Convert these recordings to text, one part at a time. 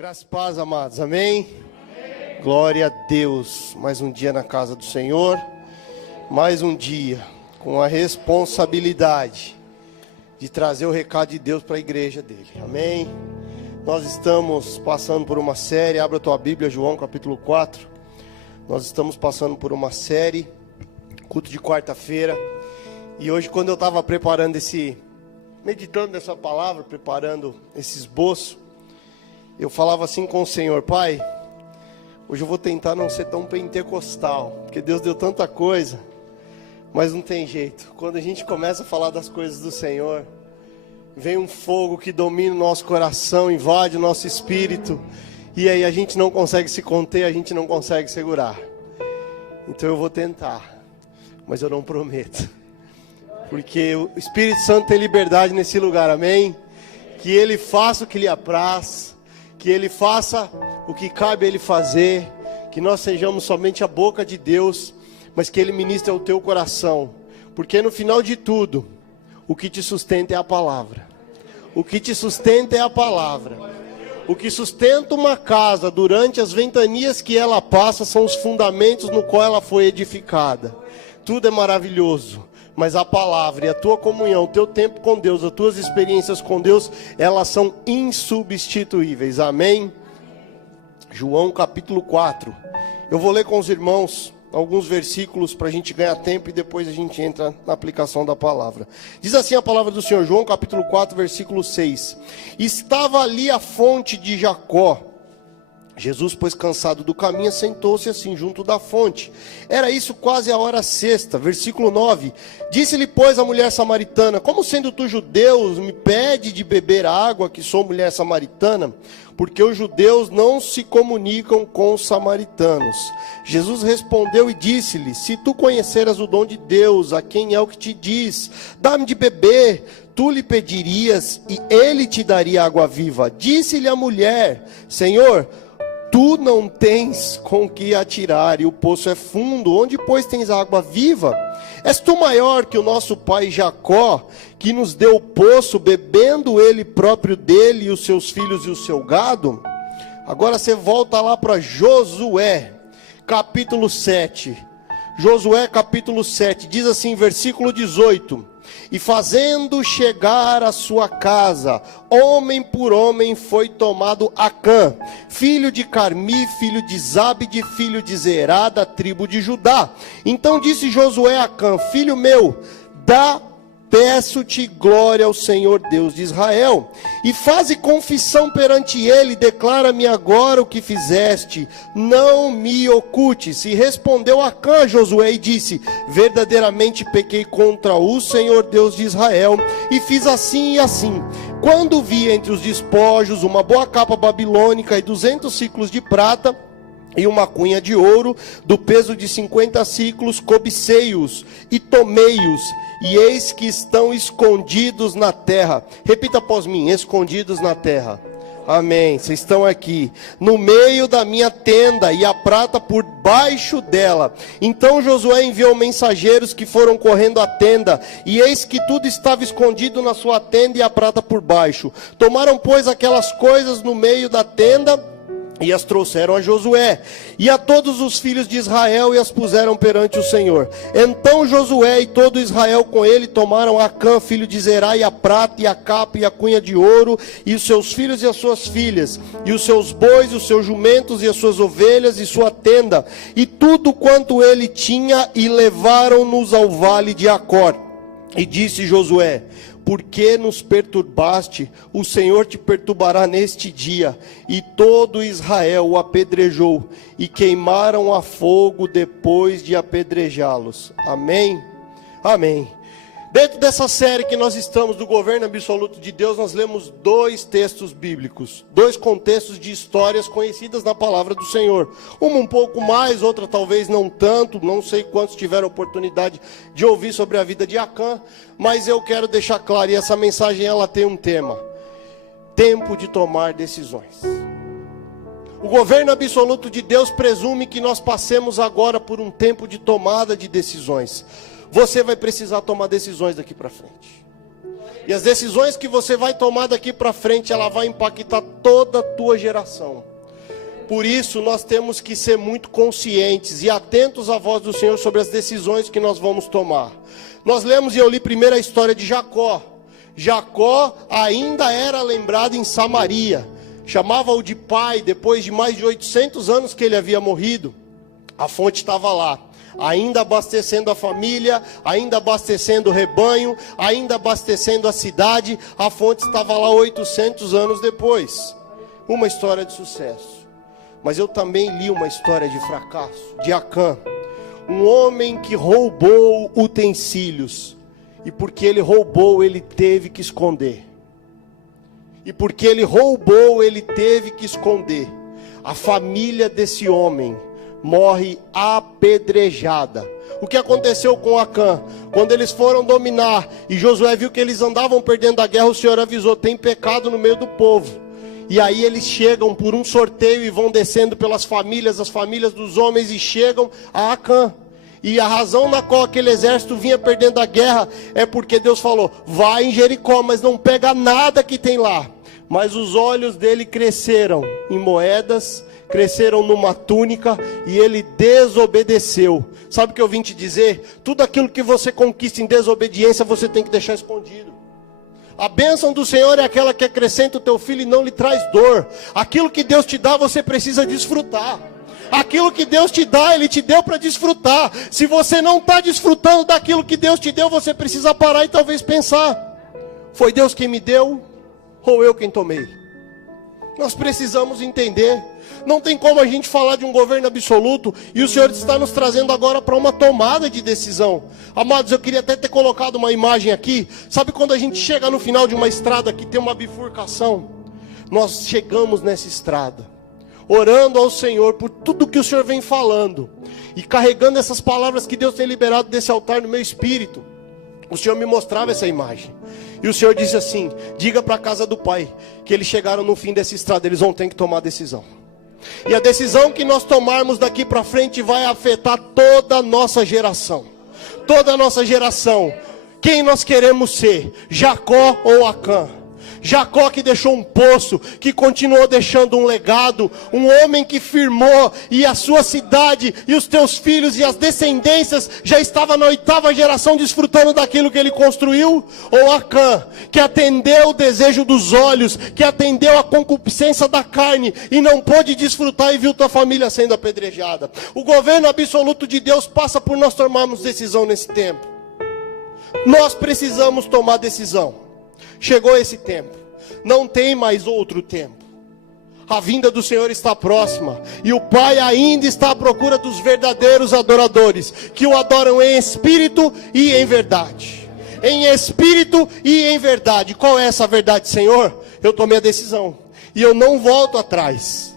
Graças e paz, amados. Amém? Amém? Glória a Deus. Mais um dia na casa do Senhor. Mais um dia com a responsabilidade de trazer o recado de Deus para a igreja dele. Amém? Nós estamos passando por uma série. Abra a tua Bíblia, João capítulo 4. Nós estamos passando por uma série, culto de quarta-feira. E hoje, quando eu estava preparando meditando nessa palavra, preparando esse esboço, eu falava assim com o Senhor: Pai, hoje eu vou tentar não ser tão pentecostal, porque Deus deu tanta coisa, mas não tem jeito. Quando a gente começa a falar das coisas do Senhor, vem um fogo que domina o nosso coração, invade o nosso espírito, e aí a gente não consegue se conter, a gente não consegue segurar. Então eu vou tentar, mas eu não prometo, porque o Espírito Santo tem liberdade nesse lugar, amém? Que Ele faça o que lhe apraz, que Ele faça o que cabe a Ele fazer, que nós sejamos somente a boca de Deus, mas que Ele ministre ao teu coração, porque no final de tudo, o que te sustenta é a palavra. O que te sustenta é a palavra. O que sustenta uma casa durante as ventanias que ela passa são os fundamentos no qual ela foi edificada. Tudo é maravilhoso, mas a palavra e a tua comunhão, o teu tempo com Deus, as tuas experiências com Deus, elas são insubstituíveis. Amém? João capítulo 4. Eu vou ler com os irmãos alguns versículos para a gente ganhar tempo e depois a gente entra na aplicação da palavra. Diz assim a palavra do Senhor, João capítulo 4, versículo 6. Estava ali a fonte de Jacó. Jesus, pois cansado do caminho, sentou-se assim junto da fonte. Era isso quase a hora sexta. Versículo 9. Disse-lhe, pois, a mulher samaritana: como sendo tu judeu, me pede de beber água, que sou mulher samaritana? Porque os judeus não se comunicam com os samaritanos. Jesus respondeu e disse-lhe: se tu conheceras o dom de Deus, a quem é o que te diz, dá-me de beber, tu lhe pedirias e ele te daria água viva. Disse-lhe a mulher: Senhor, tu não tens com que atirar, e o poço é fundo, onde pois tens água viva? És tu maior que o nosso pai Jacó, que nos deu o poço, bebendo ele próprio dele, e os seus filhos e o seu gado? Agora você volta lá para Josué, capítulo 7. Josué, capítulo 7, diz assim, versículo 18: e fazendo chegar a sua casa, homem por homem, foi tomado Acã, filho de Carmi, filho de Zabde, filho de Zerá, da tribo de Judá. Então disse Josué a Acã: filho meu, peço-te glória ao Senhor Deus de Israel, e faze confissão perante ele, declara-me agora o que fizeste, não me ocultes. E respondeu Acã a Josué e disse: verdadeiramente pequei contra o Senhor Deus de Israel, e fiz assim e assim. Quando vi entre os despojos uma boa capa babilônica e 200 siclos de prata, e uma cunha de ouro, do peso de 50 siclos, cobicei-os e tomei-os, e eis que estão escondidos na terra. Repita após mim: escondidos na terra. Amém. Vocês estão aqui no meio da minha tenda, e a prata por baixo dela. Então Josué enviou mensageiros que foram correndo à tenda, e eis que tudo estava escondido na sua tenda, e a prata por baixo. Tomaram, pois, aquelas coisas no meio da tenda e as trouxeram a Josué e a todos os filhos de Israel, e as puseram perante o Senhor. Então Josué e todo Israel com ele tomaram Acã, filho de Zerá, e a prata, e a capa, e a cunha de ouro, e os seus filhos e as suas filhas, e os seus bois, os seus jumentos, e as suas ovelhas, e sua tenda, e tudo quanto ele tinha, e levaram-nos ao vale de Acor. E disse Josué: por que nos perturbaste? O Senhor te perturbará neste dia. E todo Israel o apedrejou, e queimaram a fogo depois de apedrejá-los. Amém? Amém. Dentro dessa série que nós estamos do governo absoluto de Deus, nós lemos dois textos bíblicos, dois contextos de histórias conhecidas na palavra do Senhor. Uma um pouco mais, outra talvez não tanto, não sei quantos tiveram oportunidade de ouvir sobre a vida de Acã, mas eu quero deixar claro, e essa mensagem ela tem um tema: tempo de tomar decisões. O governo absoluto de Deus presume que nós passemos agora por um tempo de tomada de decisões. Você vai precisar tomar decisões daqui para frente. E as decisões que você vai tomar daqui para frente, ela vai impactar toda a tua geração. Por isso, nós temos que ser muito conscientes e atentos à voz do Senhor sobre as decisões que nós vamos tomar. Nós lemos e eu li primeiro a história de Jacó. Jacó ainda era lembrado em Samaria. Chamava-o de pai, depois de mais de 800 anos que ele havia morrido. A fonte estava lá, ainda abastecendo a família, ainda abastecendo o rebanho, ainda abastecendo a cidade. A fonte estava lá 800 anos depois. Uma história de sucesso. Mas eu também li uma história de fracasso, de Acã. Um homem que roubou utensílios. E porque ele roubou, ele teve que esconder. E porque ele roubou, ele teve que esconder. A família desse homem morre apedrejada. O que aconteceu com Acã? Quando eles foram dominar e Josué viu que eles andavam perdendo a guerra, o Senhor avisou: tem pecado no meio do povo. E aí eles chegam por um sorteio e vão descendo pelas famílias, as famílias dos homens, e chegam a Acã. E a razão na qual aquele exército vinha perdendo a guerra é porque Deus falou: vai em Jericó, mas não pega nada que tem lá. Mas os olhos dele cresceram em moedas, cresceram numa túnica, e ele desobedeceu. Sabe o que eu vim te dizer? Tudo aquilo que você conquista em desobediência, você tem que deixar escondido. A bênção do Senhor é aquela que acrescenta o teu filho e não lhe traz dor. Aquilo que Deus te dá, você precisa desfrutar. Aquilo que Deus te dá, Ele te deu para desfrutar. Se você não está desfrutando daquilo que Deus te deu, você precisa parar e talvez pensar: foi Deus quem me deu ou eu quem tomei? Nós precisamos entender. Não tem como a gente falar de um governo absoluto, e o Senhor está nos trazendo agora para uma tomada de decisão. Amados, eu queria até ter colocado uma imagem aqui. Sabe quando a gente chega no final de uma estrada que tem uma bifurcação? Nós chegamos nessa estrada, orando ao Senhor por tudo que o Senhor vem falando, e carregando essas palavras que Deus tem liberado desse altar no meu espírito. O Senhor me mostrava essa imagem, e o Senhor disse assim: diga para a casa do Pai que eles chegaram no fim dessa estrada, eles vão ter que tomar decisão. E a decisão que nós tomarmos daqui para frente vai afetar toda a nossa geração. Toda a nossa geração. Quem nós queremos ser? Jacó ou Acã? Jacó, que deixou um poço, que continuou deixando um legado, um homem que firmou, e a sua cidade, e os teus filhos, e as descendências, já estava na 8ª geração desfrutando daquilo que ele construiu? Ou Acã, que atendeu o desejo dos olhos, que atendeu a concupiscência da carne, e não pôde desfrutar e viu tua família sendo apedrejada? O governo absoluto de Deus passa por nós tomarmos decisão nesse tempo. Nós precisamos tomar decisão. Chegou esse tempo, não tem mais outro tempo. A vinda do Senhor está próxima, e o Pai ainda está à procura dos verdadeiros adoradores, que o adoram em espírito e em verdade. Em espírito e em verdade. Qual é essa verdade, Senhor? Eu tomei a decisão, e eu não volto atrás.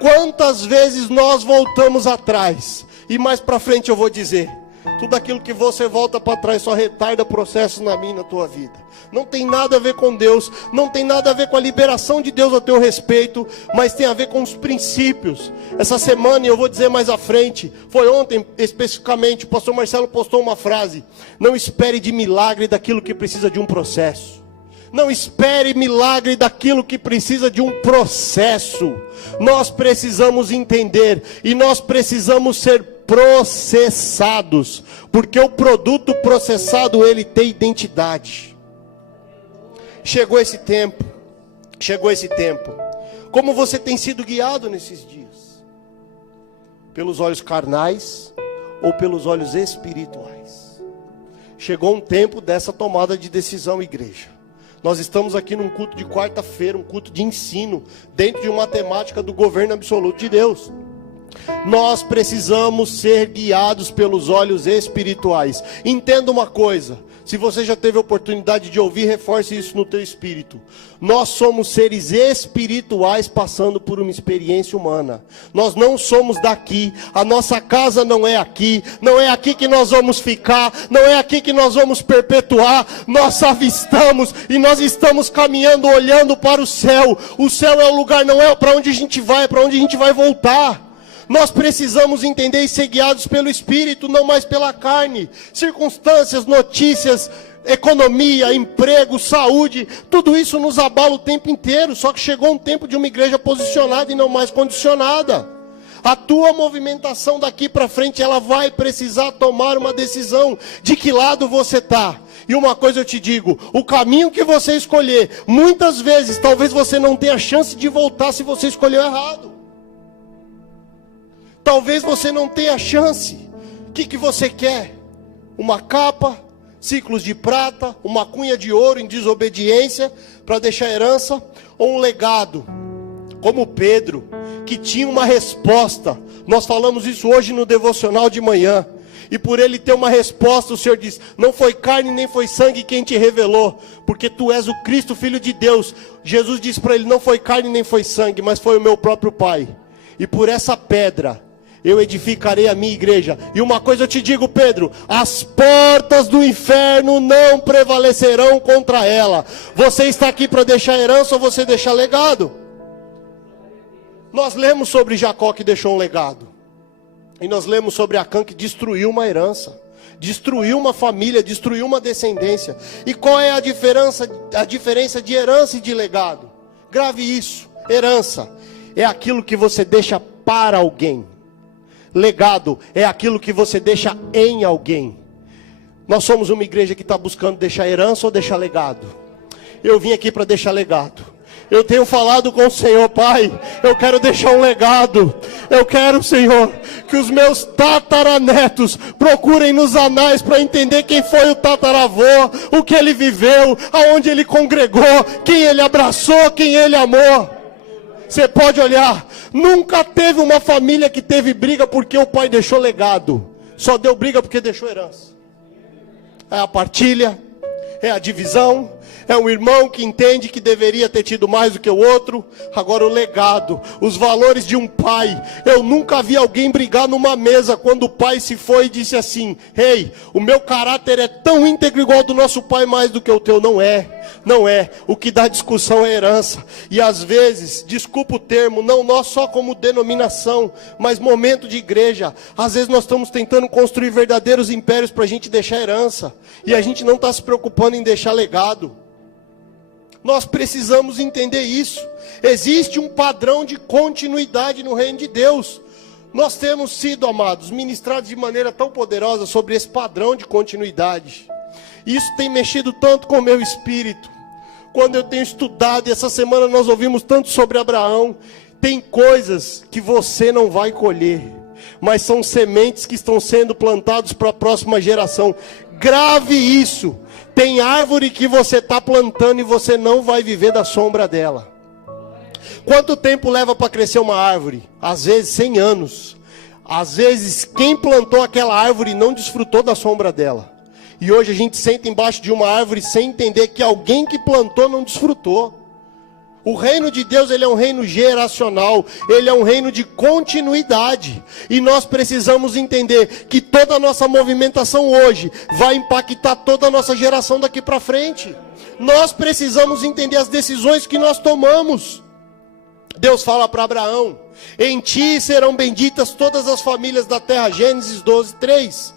Quantas vezes nós voltamos atrás? E mais para frente eu vou dizer: tudo aquilo que você volta para trás só retarda processos na minha e na tua vida. Não tem nada a ver com Deus, não tem nada a ver com a liberação de Deus a teu respeito, mas tem a ver com os princípios. Essa semana, e eu vou dizer mais à frente, foi ontem especificamente, o pastor Marcelo postou uma frase: não espere de milagre daquilo que precisa de um processo. Não espere milagre daquilo que precisa de um processo. Nós precisamos entender, e nós precisamos ser processados, porque o produto processado, ele tem identidade. Chegou esse tempo. Como você tem sido guiado nesses dias? Pelos olhos carnais ou pelos olhos espirituais? Chegou um tempo dessa tomada de decisão, igreja. Nós estamos aqui num culto de quarta-feira, um culto de ensino, dentro de uma temática do governo absoluto de Deus. Nós precisamos ser guiados pelos olhos espirituais. Entenda uma coisa: se você já teve a oportunidade de ouvir, reforce isso no teu espírito. Nós somos seres espirituais passando por uma experiência humana. Nós não somos daqui, a nossa casa não é aqui que nós vamos ficar, não é aqui que nós vamos perpetuar. Nós avistamos e nós estamos caminhando, olhando para o céu. O céu é o lugar, não é para onde a gente vai, é para onde a gente vai voltar. Nós precisamos entender e ser guiados pelo Espírito, não mais pela carne. Circunstâncias, notícias, economia, emprego, saúde, tudo isso nos abala o tempo inteiro. Só que chegou um tempo de uma igreja posicionada e não mais condicionada. A tua movimentação daqui para frente, ela vai precisar tomar uma decisão de que lado você está. E uma coisa eu te digo, o caminho que você escolher, muitas vezes, talvez você não tenha chance de voltar se você escolheu errado. Talvez você não tenha chance. O que você quer? Uma capa, ciclos de prata, uma cunha de ouro em desobediência para deixar herança? Ou um legado? Como Pedro, que tinha uma resposta. Nós falamos isso hoje no devocional de manhã. E por ele ter uma resposta, o Senhor diz: não foi carne nem foi sangue quem te revelou, porque tu és o Cristo, Filho de Deus. Jesus disse para ele: não foi carne nem foi sangue, mas foi o meu próprio Pai. E por essa pedra eu edificarei a minha igreja. E uma coisa eu te digo, Pedro: as portas do inferno não prevalecerão contra ela. Você está aqui para deixar herança ou você deixar legado? Nós lemos sobre Jacó, que deixou um legado. E nós lemos sobre Acã, que destruiu uma herança, destruiu uma família, destruiu uma descendência. E qual é a diferença de herança e de legado? Grave isso: herança é aquilo que você deixa para alguém. Legado é aquilo que você deixa em alguém. Nós somos uma igreja que está buscando deixar herança ou deixar legado? Eu vim aqui para deixar legado. Eu tenho falado com o Senhor: Pai, eu quero deixar um legado. Eu quero, Senhor, que os meus tataranetos procurem nos anais para entender quem foi o tataravô, o que ele viveu, aonde ele congregou, quem ele abraçou, quem ele amou. Você pode olhar, nunca teve uma família que teve briga porque o pai deixou legado. Só deu briga porque deixou herança. É a partilha, é a divisão, é um irmão que entende que deveria ter tido mais do que o outro. Agora o legado, os valores de um pai. Eu nunca vi alguém brigar numa mesa quando o pai se foi e disse assim: ei, o meu caráter é tão íntegro igual ao do nosso pai, mais do que o teu. Não é. Não é. O que dá discussão é herança. E às vezes, desculpa o termo, não nós só como denominação, mas momento de igreja, às vezes nós estamos tentando construir verdadeiros impérios para a gente deixar herança, e a gente não está se preocupando em deixar legado. Nós precisamos entender isso. Existe um padrão de continuidade no reino de Deus. Nós temos sido, amados, ministrados de maneira tão poderosa sobre esse padrão de continuidade. Isso tem mexido tanto com o meu espírito. Quando eu tenho estudado, e essa semana nós ouvimos tanto sobre Abraão. Tem coisas que você não vai colher, mas são sementes que estão sendo plantadas para a próxima geração. Grave isso. Tem árvore que você está plantando e você não vai viver da sombra dela. Quanto tempo leva para crescer uma árvore? Às vezes 100 anos. Às vezes quem plantou aquela árvore não desfrutou da sombra dela. E hoje a gente senta embaixo de uma árvore sem entender que alguém que plantou não desfrutou. O reino de Deus, ele é um reino geracional, ele é um reino de continuidade. E nós precisamos entender que toda a nossa movimentação hoje vai impactar toda a nossa geração daqui para frente. Nós precisamos entender as decisões que nós tomamos. Deus fala para Abraão: em ti serão benditas todas as famílias da terra. Gênesis 12:3.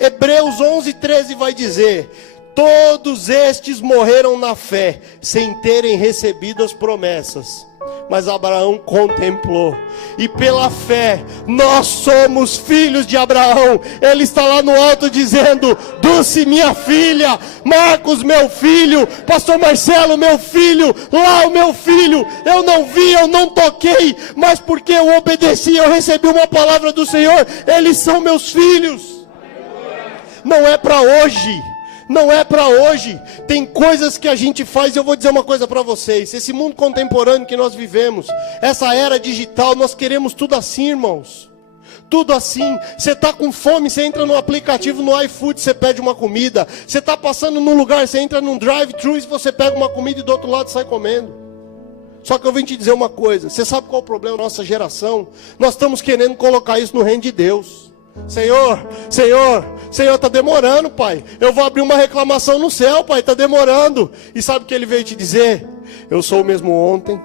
Hebreus 11:13 vai dizer: todos estes morreram na fé, sem terem recebido as promessas. Mas Abraão contemplou, e pela fé, nós somos filhos de Abraão. Ele está lá no alto dizendo: Dulce, minha filha, Marcos, meu filho, Pastor Marcelo, meu filho, lá o meu filho. Eu não vi, eu não toquei, mas porque eu obedeci, eu recebi uma palavra do Senhor. Eles são meus filhos. Não é para hoje. Não é para hoje. Tem coisas que a gente faz. Eu vou dizer uma coisa para vocês: esse mundo contemporâneo que nós vivemos, essa era digital, nós queremos tudo assim, irmãos. Tudo assim. Você está com fome, você entra no aplicativo, no iFood, você pede uma comida. Você está passando num lugar, você entra num drive-thru e você pega uma comida e do outro lado sai comendo. Só que eu vim te dizer uma coisa: você sabe qual é o problema da nossa geração? Nós estamos querendo colocar isso no reino de Deus. Senhor, está demorando, Pai. Eu vou abrir uma reclamação no céu, Pai, está demorando. E sabe o que ele veio te dizer? Eu sou o mesmo ontem,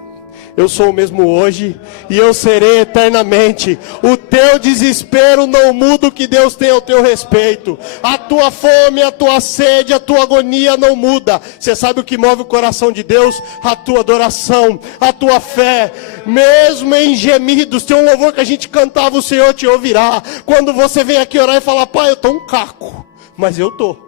Eu sou o mesmo hoje e eu serei eternamente. O teu desespero não muda o que Deus tem ao teu respeito. A tua fome, a tua sede, a tua agonia não muda. Você sabe o que move o coração de Deus? A tua adoração, a tua fé. Mesmo em gemidos, tem um louvor que a gente cantava, o Senhor te ouvirá. Quando você vem aqui orar e fala, pai, eu estou um caco, mas eu estou.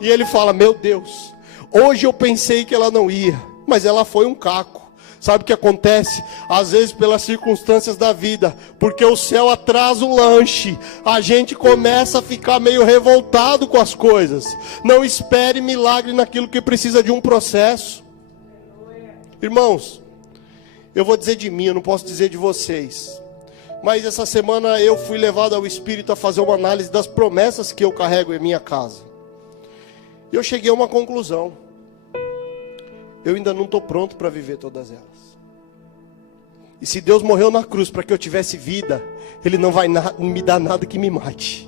E ele fala, meu Deus, hoje eu pensei que ela não ia, mas ela foi um caco. Sabe o que acontece? Às vezes pelas circunstâncias da vida, porque o céu atrasa o lanche, a gente começa a ficar meio revoltado com as coisas. Não espere milagre naquilo que precisa de um processo. Irmãos, eu vou dizer de mim, eu não posso dizer de vocês. Mas essa semana eu fui levado ao Espírito a fazer uma análise das promessas que eu carrego em minha casa. E eu cheguei a uma conclusão. Eu ainda não estou pronto para viver todas elas. E se Deus morreu na cruz para que eu tivesse vida, Ele não vai me dar nada que me mate.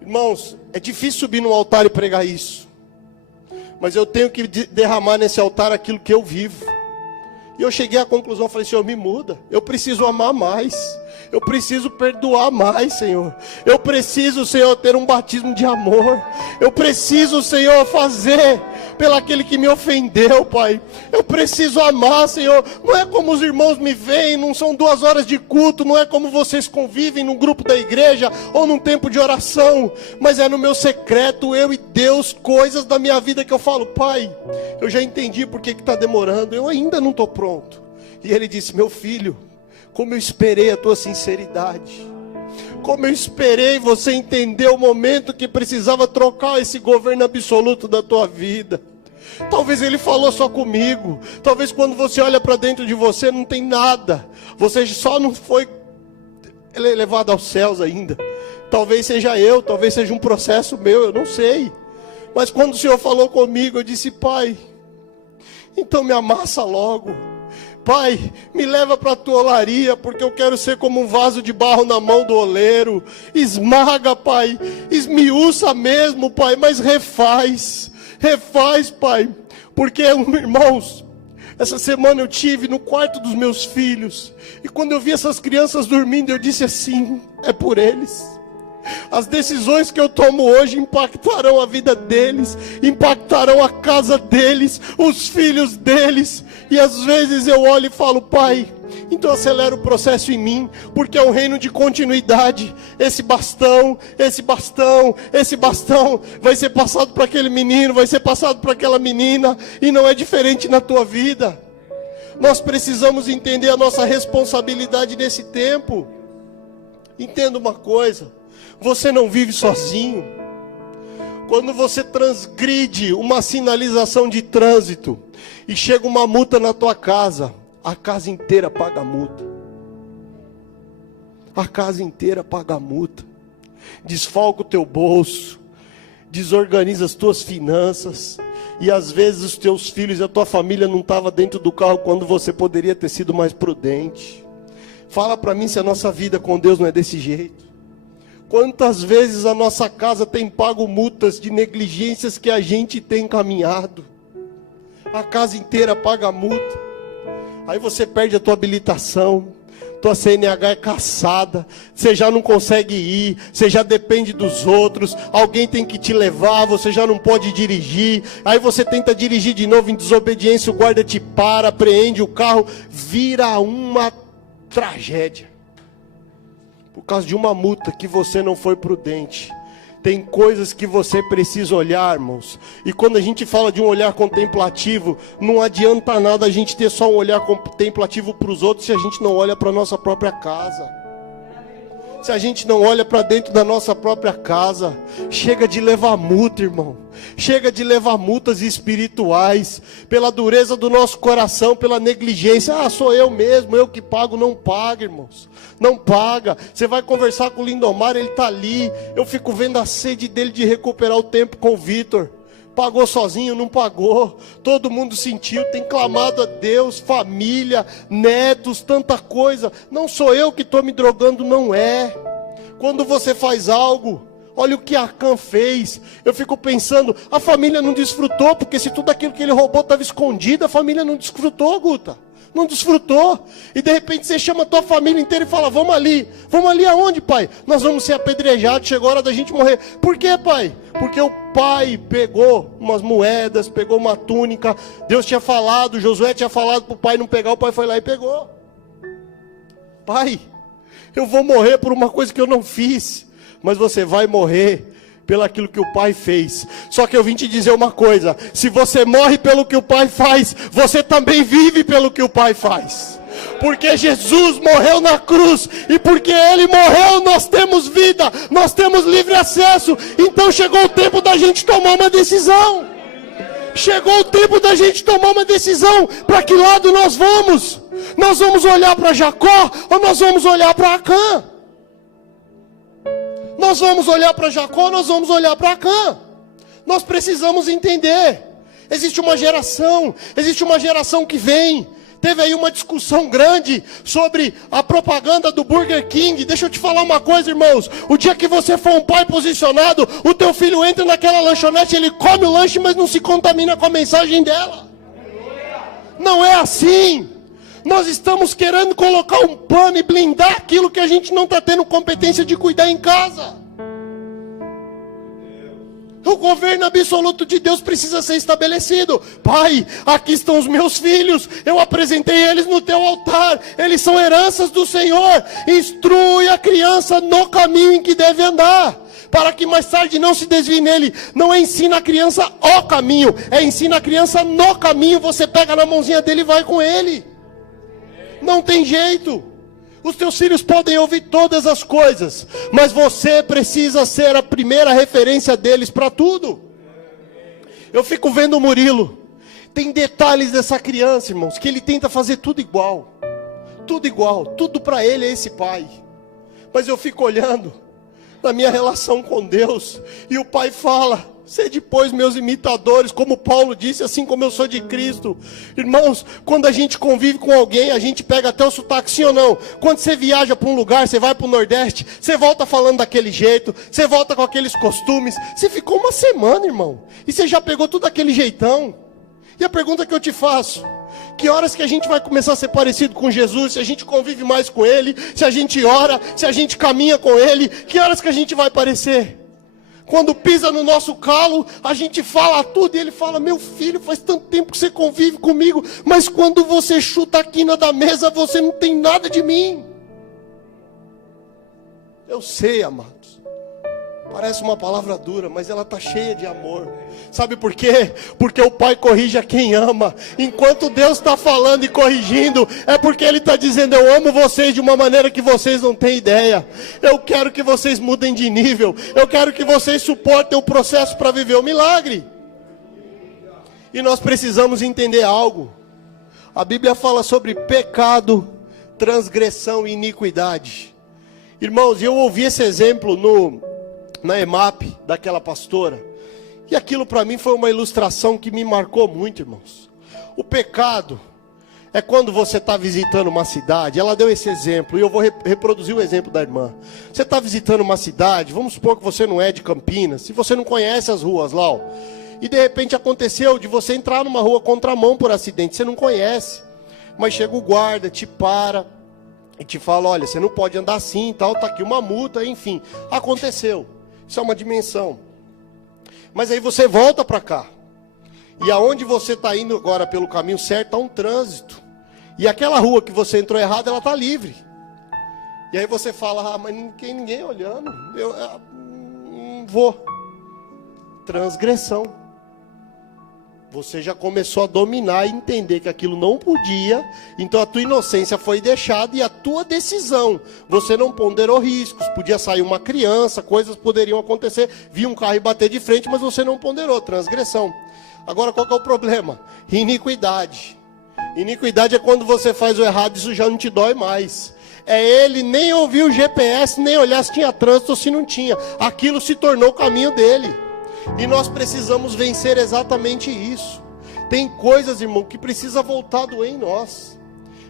Irmãos, é difícil subir no altar e pregar isso. Mas eu tenho que derramar nesse altar aquilo que eu vivo. E eu cheguei à conclusão, falei, Senhor, me muda. Eu preciso amar mais. Eu preciso perdoar mais, Senhor. Eu preciso, Senhor, ter um batismo de amor. Eu preciso, Senhor, fazer pelaquele que me ofendeu, Pai. Eu preciso amar, Senhor. Não é como os irmãos me veem, não são 2 horas de culto, não é como vocês convivem num grupo da igreja ou num tempo de oração, mas é no meu secreto, eu e Deus, coisas da minha vida que eu falo, Pai, eu já entendi por que está demorando, eu ainda não estou pronto. E Ele disse, meu filho, como eu esperei a tua sinceridade, como eu esperei você entender o momento que precisava trocar esse governo absoluto da tua vida. Talvez Ele falou só comigo, talvez quando você olha para dentro de você não tem nada, você só não foi elevado aos céus ainda. Talvez seja eu, talvez seja um processo meu, eu não sei. Mas quando o Senhor falou comigo, eu disse, Pai, então me amassa logo. Pai, me leva para a tua olaria, porque eu quero ser como um vaso de barro na mão do oleiro. Esmaga, Pai, esmiuça mesmo, Pai, mas refaz, Pai. Porque, irmãos, essa semana eu tive no quarto dos meus filhos, e quando eu vi essas crianças dormindo, eu disse assim, é por eles. As decisões que eu tomo hoje impactarão a vida deles, impactarão a casa deles, os filhos deles. E às vezes eu olho e falo, Pai, então acelera o processo em mim, porque é um reino de continuidade. Esse bastão vai ser passado para aquele menino, vai ser passado para aquela menina, e não é diferente na tua vida. Nós precisamos entender a nossa responsabilidade nesse tempo. Entenda uma coisa, você não vive sozinho. Quando você transgride uma sinalização de trânsito e chega uma multa na tua casa, a casa inteira paga a multa. A casa inteira paga a multa. Desfalca o teu bolso, desorganiza as tuas finanças, e às vezes os teus filhos e a tua família não estavam dentro do carro quando você poderia ter sido mais prudente. Fala para mim se a nossa vida com Deus não é desse jeito. Quantas vezes a nossa casa tem pago multas de negligências que a gente tem caminhado. A casa inteira paga a multa. Aí você perde a tua habilitação, tua CNH é cassada, você já não consegue ir, você já depende dos outros, alguém tem que te levar, você já não pode dirigir. Aí você tenta dirigir de novo em desobediência, o guarda te para, apreende o carro, vira uma tragédia. Por causa de uma multa que você não foi prudente. Tem coisas que você precisa olhar, irmãos. E quando a gente fala de um olhar contemplativo, não adianta nada a gente ter só um olhar contemplativo para os outros se a gente não olha para a nossa própria casa. Se a gente não olha para dentro da nossa própria casa. Chega de levar multa, irmão. Chega de levar multas espirituais, pela dureza do nosso coração, pela negligência. Ah, sou eu mesmo, eu que pago. Não paga, irmãos, não paga. Você vai conversar com o Lindomar, ele está ali. Eu fico vendo a sede dele de recuperar o tempo com o Vitor. Pagou sozinho, não pagou, todo mundo sentiu, tem clamado a Deus, família, netos, tanta coisa. Não sou eu que estou me drogando, não é. Quando você faz algo, olha o que Acã fez. Eu fico pensando, a família não desfrutou, porque se tudo aquilo que ele roubou estava escondido, a família não desfrutou, Guta. Não desfrutou. E de repente você chama a tua família inteira e fala, vamos ali. Vamos ali aonde, pai? Nós vamos ser apedrejados, chegou a hora da gente morrer. Por quê, pai? Porque o pai pegou umas moedas, pegou uma túnica. Deus tinha falado, Josué tinha falado para o pai não pegar, o pai foi lá e pegou. Pai, eu vou morrer por uma coisa que eu não fiz, mas você vai morrer pelo aquilo que o pai fez. Só que eu vim te dizer uma coisa, se você morre pelo que o pai faz, você também vive pelo que o pai faz. Porque Jesus morreu na cruz, e porque Ele morreu, nós temos vida, nós temos livre acesso. Então chegou o tempo da gente tomar uma decisão. Chegou o tempo da gente tomar uma decisão. Para que lado nós vamos? Nós vamos olhar para Jacó ou nós vamos olhar para Acã? Nós vamos olhar para Jacó, nós vamos olhar para Acã. Nós precisamos entender. Existe uma geração que vem. Teve aí uma discussão grande sobre a propaganda do Burger King. Deixa eu te falar uma coisa, irmãos. O dia que você for um pai posicionado, o teu filho entra naquela lanchonete, ele come o lanche, mas não se contamina com a mensagem dela. Não é assim. Nós estamos querendo colocar um pano e blindar aquilo que a gente não está tendo competência de cuidar em casa. O governo absoluto de Deus precisa ser estabelecido. Pai, aqui estão os meus filhos, eu apresentei eles no teu altar, eles são heranças do Senhor. Instrui a criança no caminho em que deve andar, para que mais tarde não se desvie nele. Não é ensina a criança o caminho, é ensina a criança no caminho. Você pega na mãozinha dele e vai com ele. Não tem jeito. Os teus filhos podem ouvir todas as coisas, mas você precisa ser a primeira referência deles para tudo. Eu fico vendo o Murilo. Tem detalhes dessa criança, irmãos, que ele tenta fazer tudo igual. Tudo igual, tudo para ele é esse pai. Mas eu fico olhando na minha relação com Deus, e o pai fala: sede, pois, meus imitadores, como Paulo disse, assim como eu sou de Cristo. Irmãos, quando a gente convive com alguém, a gente pega até o sotaque, sim ou não? Quando você viaja para um lugar, você vai para o Nordeste, você volta falando daquele jeito, você volta com aqueles costumes. Você ficou uma semana, irmão, e você já pegou tudo aquele jeitão. E a pergunta que eu te faço: que horas que a gente vai começar a ser parecido com Jesus? Se a gente convive mais com Ele, se a gente ora, se a gente caminha com Ele, que horas que a gente vai parecer? Quando pisa no nosso calo, a gente fala tudo, e Ele fala: meu filho, faz tanto tempo que você convive comigo, mas quando você chuta a quina da mesa, você não tem nada de mim. Eu sei, amados, parece uma palavra dura, mas ela está cheia de amor. Sabe por quê? Porque o Pai corrige a quem ama. Enquanto Deus está falando e corrigindo, é porque Ele está dizendo: eu amo vocês de uma maneira que vocês não têm ideia. Eu quero que vocês mudem de nível. Eu quero que vocês suportem o processo para viver o milagre. E nós precisamos entender algo. A Bíblia fala sobre pecado, transgressão e iniquidade. Irmãos, eu ouvi esse exemplo na EMAP, daquela pastora, e aquilo para mim foi uma ilustração que me marcou muito, irmãos. O pecado é quando você está visitando uma cidade. Ela deu esse exemplo, e eu vou reproduzir o exemplo da irmã. Você está visitando uma cidade, vamos supor que você não é de Campinas, se você não conhece as ruas lá, ó, e de repente aconteceu de você entrar numa rua contramão por acidente, você não conhece, mas chega o guarda, te para e te fala: olha, você não pode andar assim e tal, está aqui uma multa, enfim, aconteceu. Isso é uma dimensão. Mas aí você volta para cá, e aonde você está indo agora pelo caminho certo, está um trânsito, e aquela rua que você entrou errado, ela está livre. E aí você fala: ah, mas ninguém olhando, eu vou. Transgressão. Você já começou a dominar e entender que aquilo não podia, então a tua inocência foi deixada, e a tua decisão, você não ponderou riscos, podia sair uma criança, coisas poderiam acontecer, vir um carro e bater de frente, mas você não ponderou, transgressão. Agora qual que é o problema? Iniquidade. Iniquidade é quando você faz o errado, isso já não te dói mais. É ele nem ouvir o GPS, nem olhar se tinha trânsito ou se não tinha, aquilo se tornou o caminho dele. E nós precisamos vencer exatamente isso. Tem coisas, irmão, que precisa voltar a doer em nós,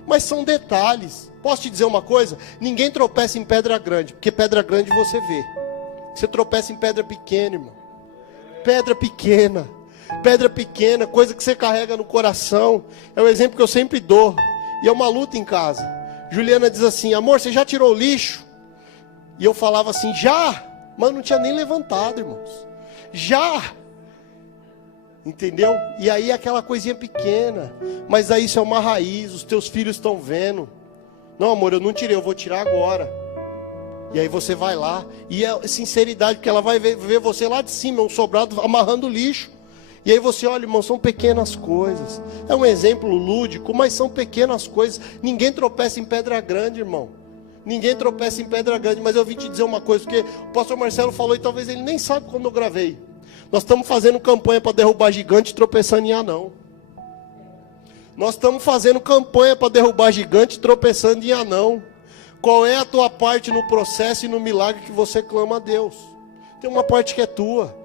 mas são detalhes. Posso te dizer uma coisa? Ninguém tropeça em pedra grande, porque pedra grande você vê. Você tropeça em pedra pequena, irmão. Pedra pequena. Pedra pequena, coisa que você carrega no coração. É o exemplo que eu sempre dou. E é uma luta em casa. Juliana diz assim: amor, você já tirou o lixo? E eu falava assim: já. Mas não tinha nem levantado, irmãos. Já. Entendeu? E aí aquela coisinha pequena. Mas aí isso é uma raiz. Os teus filhos estão vendo. Não, amor, eu não tirei, eu vou tirar agora. E aí você vai lá. E é sinceridade, porque ela vai ver você lá de cima, um sobrado amarrando lixo. E aí você olha, irmão, são pequenas coisas. É um exemplo lúdico, mas são pequenas coisas. Ninguém tropeça em pedra grande, irmão. Ninguém tropeça em pedra grande. Mas eu vim te dizer uma coisa, porque o pastor Marcelo falou, e talvez ele nem sabe quando eu gravei. Nós estamos fazendo campanha para derrubar gigante tropeçando em anão. Nós estamos fazendo campanha para derrubar gigante tropeçando em anão. Qual é a tua parte no processo e no milagre que você clama a Deus? Tem uma parte que é tua.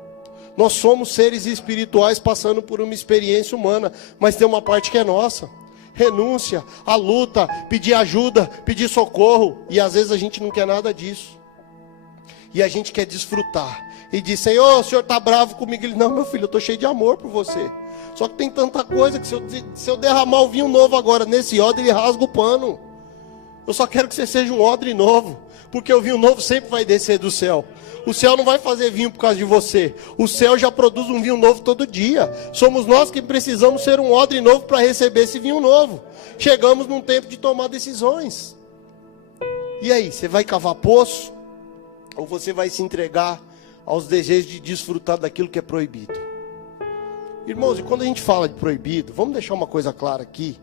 Nós somos seres espirituais passando por uma experiência humana, mas tem uma parte que é nossa. Renúncia, a luta, pedir ajuda, pedir socorro. E às vezes a gente não quer nada disso. E a gente quer desfrutar. E diz: Senhor, o Senhor está bravo comigo. Ele: não, meu filho, eu estou cheio de amor por você. Só que tem tanta coisa que se eu derramar o vinho novo agora nesse odre, ele rasga o pano. Eu só quero que você seja um odre novo. Porque o vinho novo sempre vai descer do céu. O céu não vai fazer vinho por causa de você. O céu já produz um vinho novo todo dia. Somos nós que precisamos ser um odre novo para receber esse vinho novo. Chegamos num tempo de tomar decisões. E aí, você vai cavar poço? Ou você vai se entregar aos desejos de desfrutar daquilo que é proibido? Irmãos, e quando a gente fala de proibido, vamos deixar uma coisa clara aqui.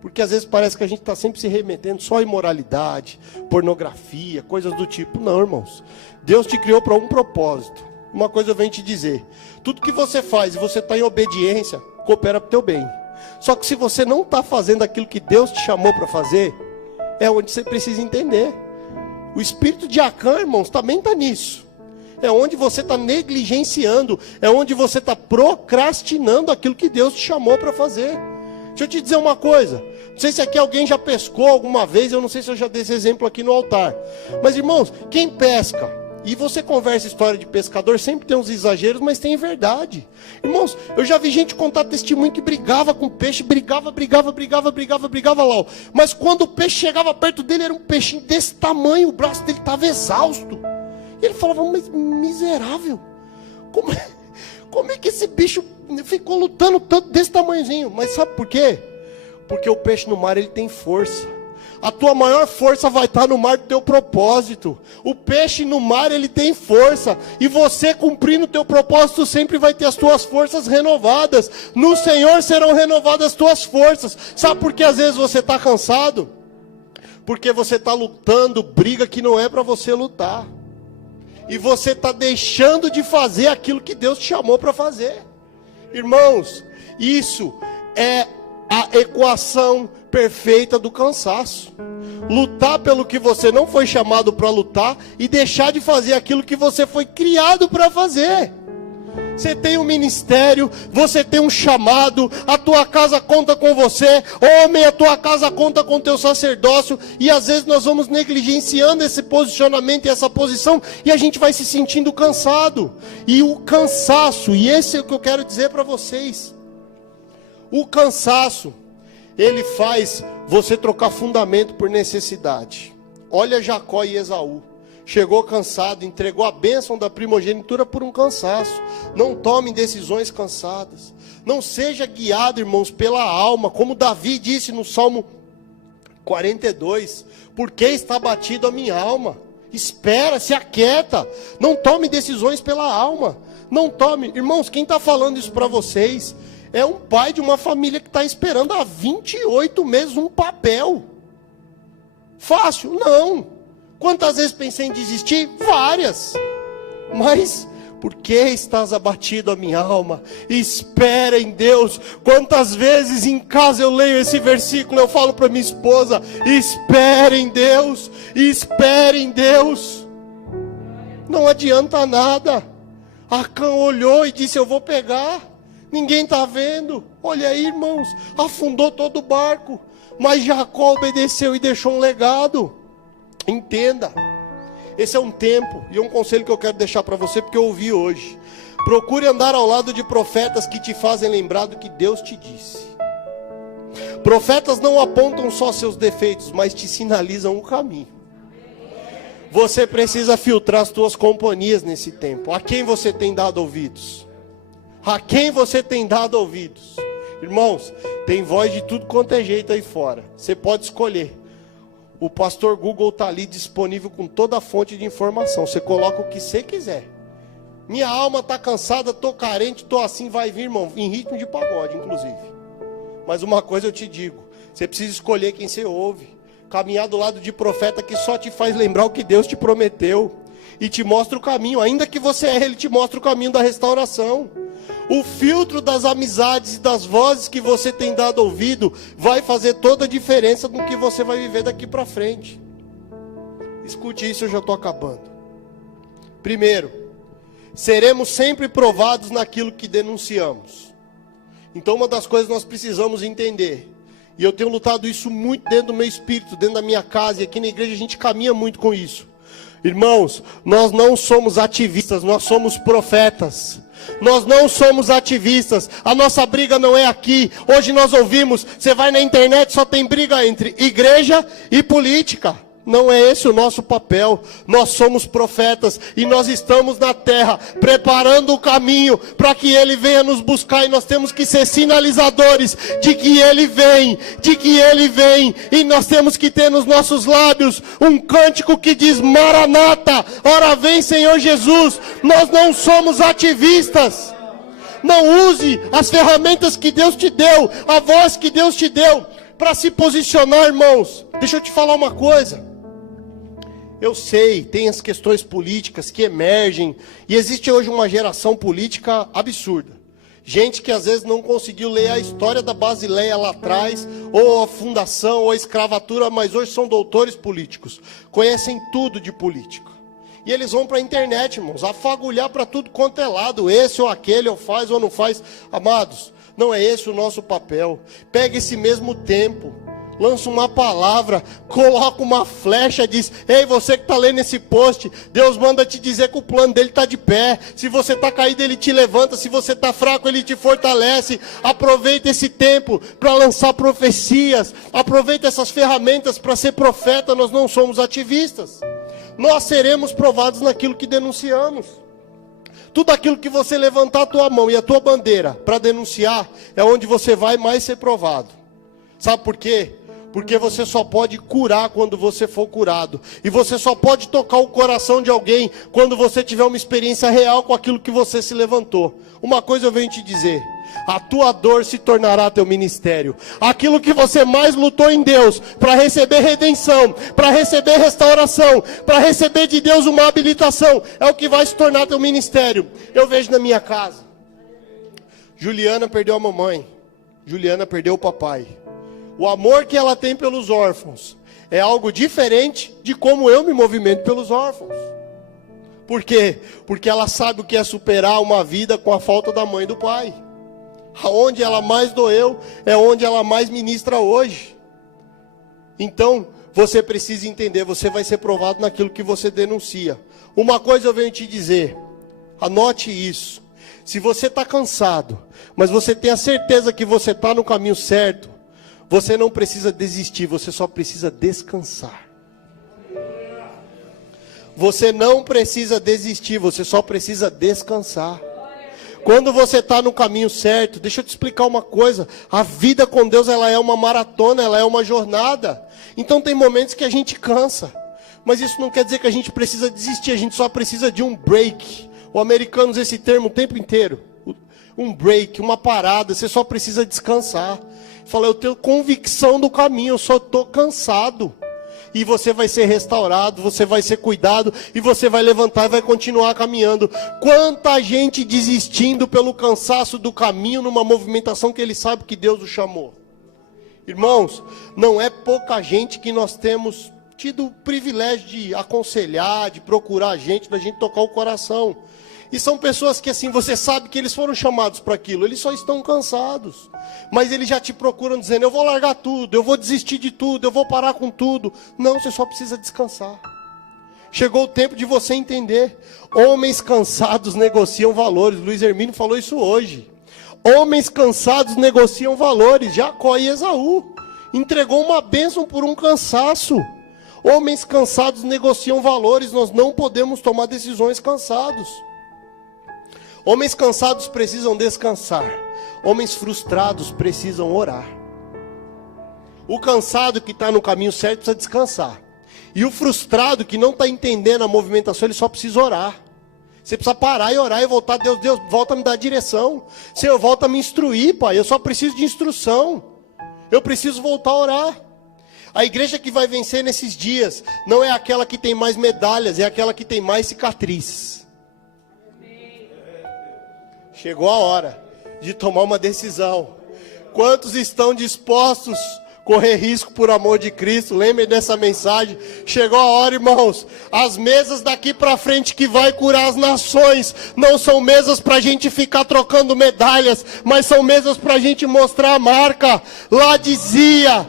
Porque às vezes parece que a gente está sempre se remetendo só a imoralidade, pornografia, coisas do tipo. Não, irmãos. Deus te criou para um propósito. Uma coisa eu venho te dizer. Tudo que você faz e você está em obediência, coopera para o teu bem. Só que se você não está fazendo aquilo que Deus te chamou para fazer, é onde você precisa entender. O espírito de Acã, irmãos, também está nisso. É onde você está negligenciando. É onde você está procrastinando aquilo que Deus te chamou para fazer. Deixa eu te dizer uma coisa. Não sei se aqui alguém já pescou alguma vez. Eu não sei se eu já dei esse exemplo aqui no altar. Mas, irmãos, quem pesca, e você conversa história de pescador, sempre tem uns exageros, mas tem verdade. Irmãos, eu já vi gente contar testemunho que brigava com peixe. Brigava lá. Mas quando o peixe chegava perto dele, era um peixinho desse tamanho. O braço dele estava exausto. E ele falava: mas miserável, como é que esse bicho ficou lutando tanto desse tamanhozinho? Mas sabe por quê? Porque o peixe no mar, ele tem força. A tua maior força vai estar no mar do teu propósito. O peixe no mar, ele tem força. E você cumprindo o teu propósito sempre vai ter as tuas forças renovadas. No Senhor serão renovadas as tuas forças. Sabe por que às vezes você está cansado? Porque você está lutando briga que não é para você lutar. E você está deixando de fazer aquilo que Deus te chamou para fazer. Irmãos, isso é a equação perfeita do cansaço. Lutar pelo que você não foi chamado para lutar e deixar de fazer aquilo que você foi criado para fazer. Você tem um ministério, você tem um chamado, a tua casa conta com você, homem, a tua casa conta com o teu sacerdócio, e às vezes nós vamos negligenciando esse posicionamento e essa posição, e a gente vai se sentindo cansado. E o cansaço, e esse é o que eu quero dizer para vocês, o cansaço, ele faz você trocar fundamento por necessidade. Olha Jacó e Esaú. Chegou cansado, entregou a bênção da primogenitura por um cansaço. Não tomem decisões cansadas. Não seja guiado, irmãos, pela alma, como Davi disse no Salmo 42. Por que está abatido a minha alma? Espera, se aquieta. Não tome decisões pela alma. Não tome. Irmãos, quem está falando isso para vocês é um pai de uma família que está esperando há 28 meses um papel. Fácil? Não. Quantas vezes pensei em desistir? Várias. Mas, por que estás abatido a minha alma? Espera em Deus. Quantas vezes em casa eu leio esse versículo, eu falo para minha esposa: espera em Deus, espera em Deus. Não adianta nada. Acã olhou e disse: eu vou pegar. Ninguém está vendo. Olha aí, irmãos, afundou todo o barco. Mas Jacó obedeceu e deixou um legado. Entenda, Esse é um tempo, e é um conselho que eu quero deixar para você, porque eu ouvi hoje. Procure andar ao lado de profetas que te fazem lembrar do que Deus te disse. Profetas não apontam só seus defeitos, mas te sinalizam o caminho. Você precisa filtrar as tuas companhias nesse tempo. A quem você tem dado ouvidos? A quem você tem dado ouvidos? Irmãos, tem voz de tudo quanto é jeito aí fora. Você pode escolher. O pastor Google está ali disponível com toda a fonte de informação. Você coloca o que você quiser. Minha alma está cansada, estou carente, estou assim, vai vir, irmão, em ritmo de pagode, inclusive. Mas uma coisa eu te digo, você precisa escolher quem você ouve. Caminhar do lado de profeta que só te faz lembrar o que Deus te prometeu. E te mostra o caminho, ainda que você erre, ele te mostra o caminho da restauração. O filtro das amizades e das vozes que você tem dado ouvido vai fazer toda a diferença no que você vai viver daqui para frente. Escute isso, eu já estou acabando. Primeiro, seremos sempre provados naquilo que denunciamos. Então uma das coisas que nós precisamos entender, e eu tenho lutado isso muito dentro do meu espírito, dentro da minha casa, e aqui na igreja a gente caminha muito com isso. Irmãos, nós não somos ativistas, nós somos profetas. Nós não somos ativistas, a nossa briga não é aqui. Hoje nós ouvimos, você vai na internet, só tem briga entre igreja e política. Não é esse o nosso papel. Nós somos profetas e nós estamos na terra preparando o caminho para que Ele venha nos buscar, e nós temos que ser sinalizadores de que Ele vem, de que Ele vem, e nós temos que ter nos nossos lábios um cântico que diz: Maranata, ora vem Senhor Jesus. Nós não somos ativistas. Não use as ferramentas que Deus te deu, a voz que Deus te deu, para se posicionar, irmãos. Deixa eu te falar uma coisa. Eu sei, tem as questões políticas que emergem, e existe hoje uma geração política absurda. Gente que às vezes não conseguiu ler a história da Basileia lá atrás, ou a fundação, ou a escravatura, mas hoje são doutores políticos. Conhecem tudo de política. E eles vão para a internet, irmãos, afagulhar para tudo quanto é lado. Esse ou aquele, ou faz ou não faz. Amados, não é esse o nosso papel. Pega esse mesmo tempo, lança uma palavra, coloca uma flecha, diz: ei, você que está lendo esse post, Deus manda te dizer que o plano dele está de pé. Se você está caído, Ele te levanta. Se você está fraco, Ele te fortalece. Aproveita esse tempo para lançar profecias. Aproveita essas ferramentas para ser profeta. Nós não somos ativistas. Nós seremos provados naquilo que denunciamos. Tudo aquilo que você levantar a tua mão e a tua bandeira para denunciar, é onde você vai mais ser provado. Sabe por quê? Porque você só pode curar quando você for curado. E você só pode tocar o coração de alguém quando você tiver uma experiência real com aquilo que você se levantou. Uma coisa eu venho te dizer: a tua dor se tornará teu ministério. Aquilo que você mais lutou em Deus para receber redenção, para receber restauração, para receber de Deus uma habilitação, é o que vai se tornar teu ministério. Eu vejo na minha casa, Juliana perdeu a mamãe, Juliana perdeu o papai. O amor que ela tem pelos órfãos é algo diferente de como eu me movimento pelos órfãos. Por quê? Porque ela sabe o que é superar uma vida com a falta da mãe e do pai. Aonde ela mais doeu é onde ela mais ministra hoje. Então, você precisa entender, você vai ser provado naquilo que você denuncia. Uma coisa eu venho te dizer, anote isso. Se você está cansado, mas você tem a certeza que você está no caminho certo, você não precisa desistir, você só precisa descansar. Você não precisa desistir, você só precisa descansar. Quando você está no caminho certo, deixa eu te explicar uma coisa: a vida com Deus, ela é uma maratona, ela é uma jornada. Então tem momentos que a gente cansa, mas isso não quer dizer que a gente precisa desistir, a gente só precisa de um break. O americano usa esse termo o tempo inteiro. Um break, uma parada, você só precisa descansar. Fala: eu tenho convicção do caminho, eu só estou cansado. E você vai ser restaurado, você vai ser cuidado, e você vai levantar e vai continuar caminhando. Quanta gente desistindo pelo cansaço do caminho, numa movimentação que ele sabe que Deus o chamou. Irmãos, não é pouca gente que nós temos tido o privilégio de aconselhar, de procurar gente, da gente tocar o coração. E são pessoas que assim, você sabe que eles foram chamados para aquilo, eles só estão cansados. Mas eles já te procuram dizendo: eu vou largar tudo, eu vou desistir de tudo, eu vou parar com tudo. Não, você só precisa descansar. Chegou o tempo de você entender. Homens cansados negociam valores. Luiz Hermínio falou isso hoje. Homens cansados negociam valores. Jacó e Esaú entregou uma bênção por um cansaço. Homens cansados negociam valores. Nós não podemos tomar decisões cansados. Homens cansados precisam descansar. Homens frustrados precisam orar. O cansado que está no caminho certo precisa descansar. E o frustrado que não está entendendo a movimentação, ele só precisa orar. Você precisa parar e orar e voltar. Deus, volta a me dar direção. Senhor, volta a me instruir, Pai. Eu só preciso de instrução. Eu preciso voltar a orar. A igreja que vai vencer nesses dias não é aquela que tem mais medalhas, é aquela que tem mais cicatriz. Chegou a hora de tomar uma decisão. Quantos estão dispostos a correr risco por amor de Cristo? Lembrem dessa mensagem. Chegou a hora, irmãos. As mesas daqui para frente que vai curar as nações não são mesas para a gente ficar trocando medalhas, mas são mesas para a gente mostrar a marca. Lá dizia,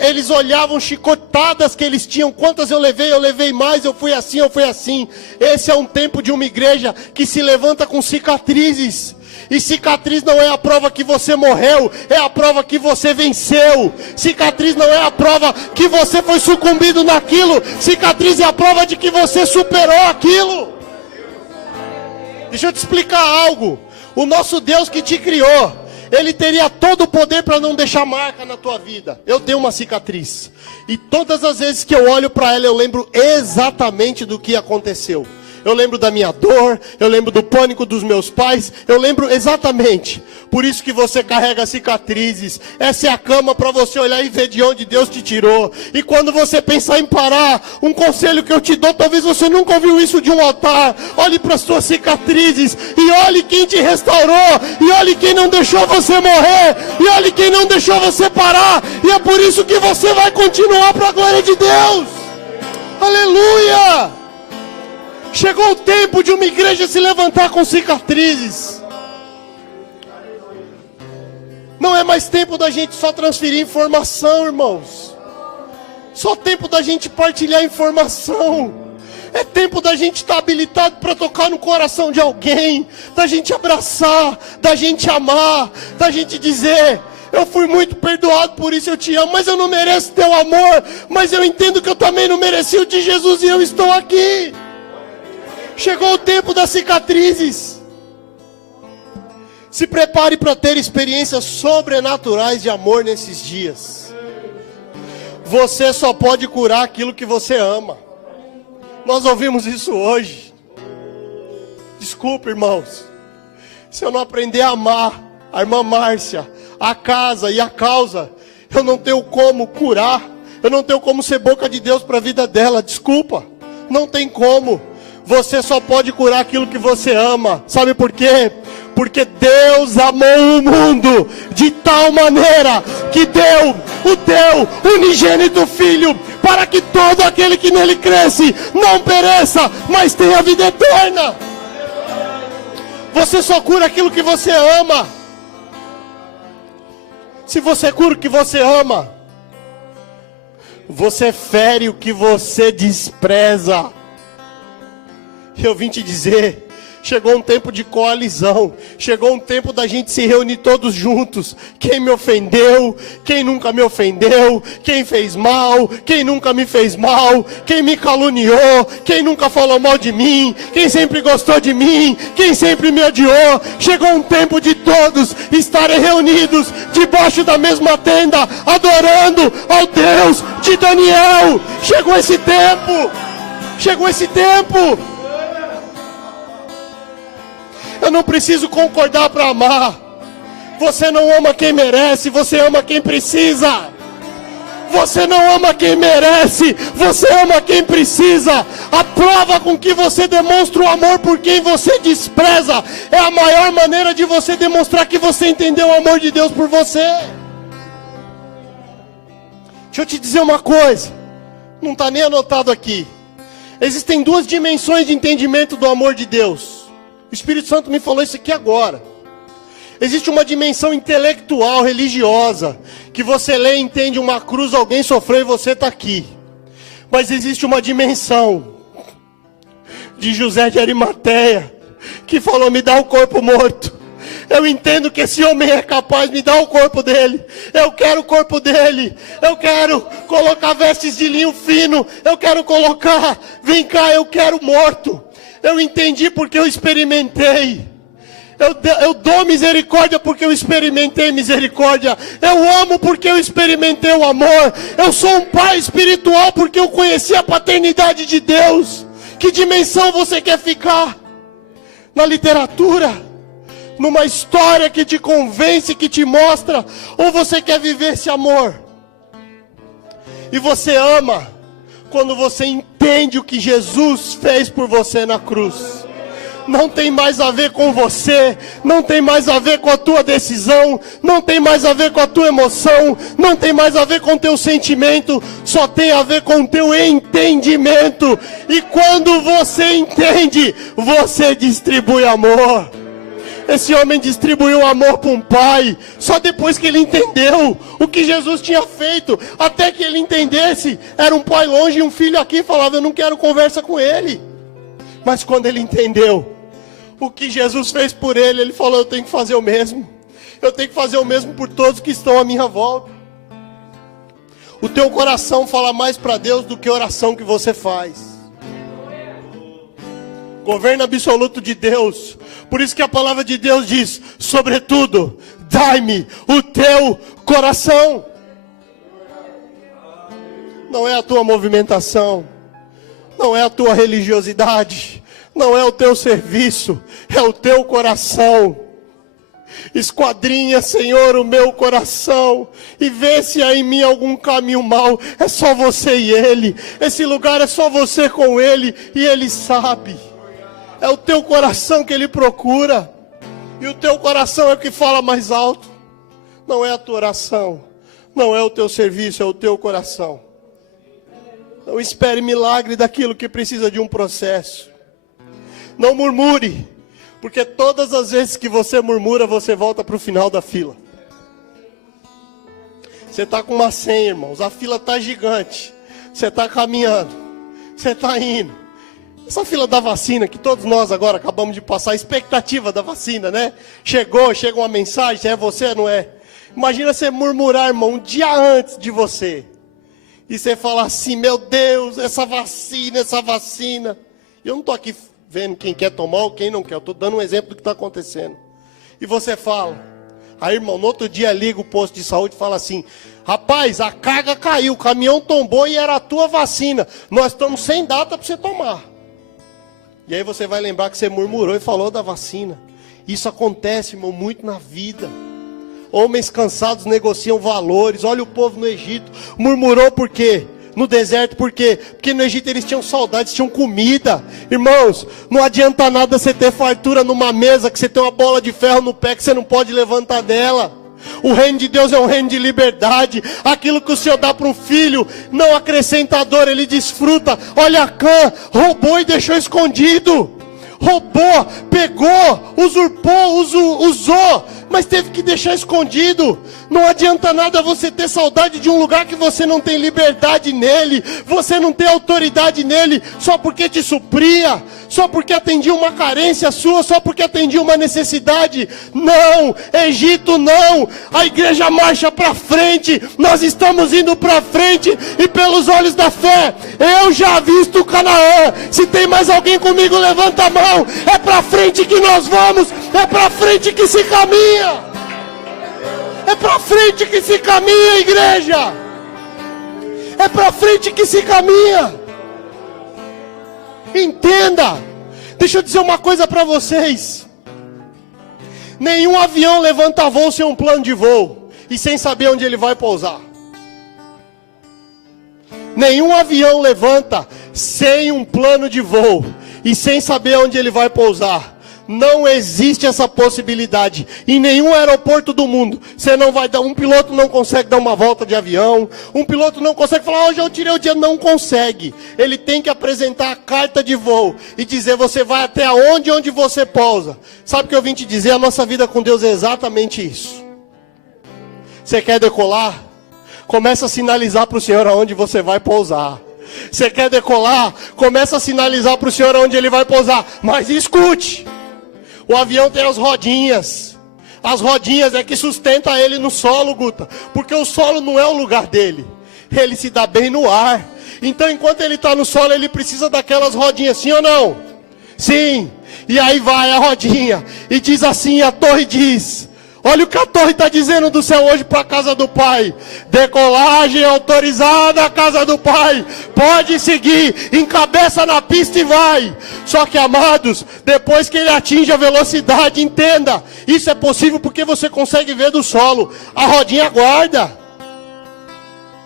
eles olhavam chicotadas que eles tinham. Quantas eu levei mais, eu fui assim, eu fui assim. Esse é um tempo de uma igreja que se levanta com cicatrizes. E cicatriz não é a prova que você morreu, é a prova que você venceu. Cicatriz não é a prova que você foi sucumbido naquilo. Cicatriz é a prova de que você superou aquilo. Deixa eu te explicar algo. O nosso Deus que te criou, Ele teria todo o poder para não deixar marca na tua vida. Eu tenho uma cicatriz. E todas as vezes que eu olho para ela, eu lembro exatamente do que aconteceu. Eu lembro da minha dor, eu lembro do pânico dos meus pais, eu lembro exatamente. Por isso que você carrega cicatrizes. Essa é a cama para você olhar e ver de onde Deus te tirou. E quando você pensar em parar, um conselho que eu te dou, talvez você nunca ouviu isso de um altar. Olhe para as suas cicatrizes e olhe quem te restaurou. E olhe quem não deixou você morrer. E olhe quem não deixou você parar. E é por isso que você vai continuar para a glória de Deus. Aleluia! Chegou o tempo de uma igreja se levantar com cicatrizes. Não é mais tempo da gente só transferir informação, irmãos. Só tempo da gente partilhar informação. É tempo da gente estar habilitado para tocar no coração de alguém. Da gente abraçar, da gente amar, da gente dizer: eu fui muito perdoado, por isso eu te amo, mas eu não mereço teu amor. Mas eu entendo que eu também não mereci o de Jesus e eu estou aqui. Chegou o tempo das cicatrizes. Se prepare para ter experiências sobrenaturais de amor nesses dias. Você só pode curar aquilo que você ama. Nós ouvimos isso hoje. Desculpa, irmãos. Se eu não aprender a amar a irmã Márcia, a casa e a causa, eu não tenho como curar. Eu não tenho como ser boca de Deus para a vida dela. Desculpa, não tem como. Você só pode curar aquilo que você ama. Sabe por quê? Porque Deus amou o mundo de tal maneira que deu o teu unigênito Filho, para que todo aquele que nele cresce não pereça, mas tenha vida eterna. Você só cura aquilo que você ama. Se você cura o que você ama, você fere o que você despreza. Eu vim te dizer, chegou um tempo de coalizão, chegou um tempo da gente se reunir todos juntos. Quem me ofendeu, quem nunca me ofendeu, quem fez mal, quem nunca me fez mal, quem me caluniou, quem nunca falou mal de mim, quem sempre gostou de mim, quem sempre me odiou. Chegou um tempo de todos estarem reunidos debaixo da mesma tenda, adorando ao Deus de Daniel. Chegou esse tempo, chegou esse tempo. Eu não preciso concordar para amar. Você não ama quem merece, você ama quem precisa. Você não ama quem merece, você ama quem precisa. A prova com que você demonstra o amor por quem você despreza é a maior maneira de você demonstrar que você entendeu o amor de Deus por você. Deixa eu te dizer uma coisa, não está nem anotado aqui. Existem duas dimensões de entendimento do amor de Deus. O Espírito Santo me falou isso aqui agora. Existe uma dimensão intelectual, religiosa, que você lê e entende uma cruz, alguém sofreu e você está aqui. Mas existe uma dimensão de José de Arimateia, que falou: me dá o corpo morto. Eu entendo que esse homem é capaz, me dá o corpo dele. Eu quero o corpo dele. Eu quero colocar vestes de linho fino. Eu quero colocar, vem cá, eu quero morto. Eu entendi porque eu experimentei. Eu dou misericórdia porque eu experimentei misericórdia. Eu amo porque eu experimentei o amor. Eu sou um pai espiritual porque eu conheci a paternidade de Deus. Que dimensão você quer ficar? Na literatura? Numa história que te convence, que te mostra? Ou você quer viver esse amor? E você ama quando você entende o que Jesus fez por você na cruz. Não tem mais a ver com você, não tem mais a ver com a tua decisão, não tem mais a ver com a tua emoção, não tem mais a ver com o teu sentimento, só tem a ver com o teu entendimento. E quando você entende, você distribui amor. Esse homem distribuiu amor para um pai, só depois que ele entendeu o que Jesus tinha feito. Até que ele entendesse, era um pai longe e um filho aqui, falava: eu não quero conversa com ele. Mas quando ele entendeu o que Jesus fez por ele, ele falou: eu tenho que fazer o mesmo. Eu tenho que fazer o mesmo por todos que estão à minha volta. O teu coração fala mais para Deus do que a oração que você faz. Governo absoluto de Deus. Por isso que a palavra de Deus diz: sobretudo, dai-me o teu coração. Não é a tua movimentação, não é a tua religiosidade, não é o teu serviço, é o teu coração. Esquadrinha, Senhor, o meu coração e vê se há em mim algum caminho mau. É só você e Ele. Esse lugar é só você com Ele e Ele sabe. É o teu coração que Ele procura. E o teu coração é o que fala mais alto. Não é a tua oração, não é o teu serviço, é o teu coração. Não espere milagre daquilo que precisa de um processo. Não murmure, porque todas as vezes que você murmura, você volta para o final da fila. Você está com uma senha, irmãos, a fila está gigante. Você está caminhando, você está indo. Essa fila da vacina, que todos nós agora acabamos de passar, a expectativa da vacina, né? chega uma mensagem, é você, não é? Imagina você murmurar, irmão, um dia antes de você. E você fala assim: meu Deus, essa vacina. Eu não estou aqui vendo quem quer tomar ou quem não quer. Eu estou dando um exemplo do que está acontecendo. E você fala. Aí, irmão, no outro dia liga o posto de saúde e fala assim: rapaz, a carga caiu, o caminhão tombou e era a tua vacina. Nós estamos sem data para você tomar. E aí você vai lembrar que você murmurou e falou da vacina. Isso acontece, irmão, muito na vida. Homens cansados negociam valores. Olha o povo no Egito. Murmurou por quê? No deserto por quê? Porque no Egito eles tinham saudades, tinham comida. Irmãos, não adianta nada você ter fartura numa mesa que você tem uma bola de ferro no pé que você não pode levantar dela. O reino de Deus é um reino de liberdade. Aquilo que o Senhor dá para um filho, não acrescenta dor, ele desfruta. Olha, Acã roubou e deixou escondido. Roubou, pegou, usurpou, usou, mas teve que deixar escondido. Não adianta nada você ter saudade de um lugar que você não tem liberdade nele, você não tem autoridade nele, só porque te supria, só porque atendia uma carência sua, só porque atendia uma necessidade. Não, Egito não. A igreja marcha para frente, nós estamos indo para frente, e pelos olhos da fé, eu já visto Canaã. Se tem mais alguém comigo, levanta a mão. É para frente que nós vamos, é para frente que se caminha. É para frente que se caminha, igreja. É para frente que se caminha. Entenda. Deixa eu dizer uma coisa para vocês. Nenhum avião levanta voo sem um plano de voo e sem saber onde ele vai pousar. Nenhum avião levanta sem um plano de voo e sem saber onde ele vai pousar. Não existe essa possibilidade. Em nenhum aeroporto do mundo, você não vai dar. Um piloto não consegue dar uma volta de avião. Um piloto não consegue falar: hoje eu tirei o dia. Não consegue. Ele tem que apresentar a carta de voo e dizer: você vai até onde você pousa. Sabe o que eu vim te dizer? A nossa vida com Deus é exatamente isso. Você quer decolar? Começa a sinalizar para o Senhor aonde você vai pousar. Você quer decolar? Começa a sinalizar para o Senhor onde Ele vai pousar. Mas escute, o avião tem as rodinhas. As rodinhas é que sustenta ele no solo, Guta. Porque o solo não é o lugar dele. Ele se dá bem no ar. Então, enquanto ele está no solo, ele precisa daquelas rodinhas, sim ou não? Sim. E aí vai a rodinha. E diz assim, a torre diz... Olha o que a torre está dizendo do céu hoje para a casa do Pai. Decolagem autorizada à casa do Pai. Pode seguir, encabeça na pista e vai. Só que, amados, depois que ele atinge a velocidade, entenda. Isso é possível porque você consegue ver do solo. A rodinha guarda.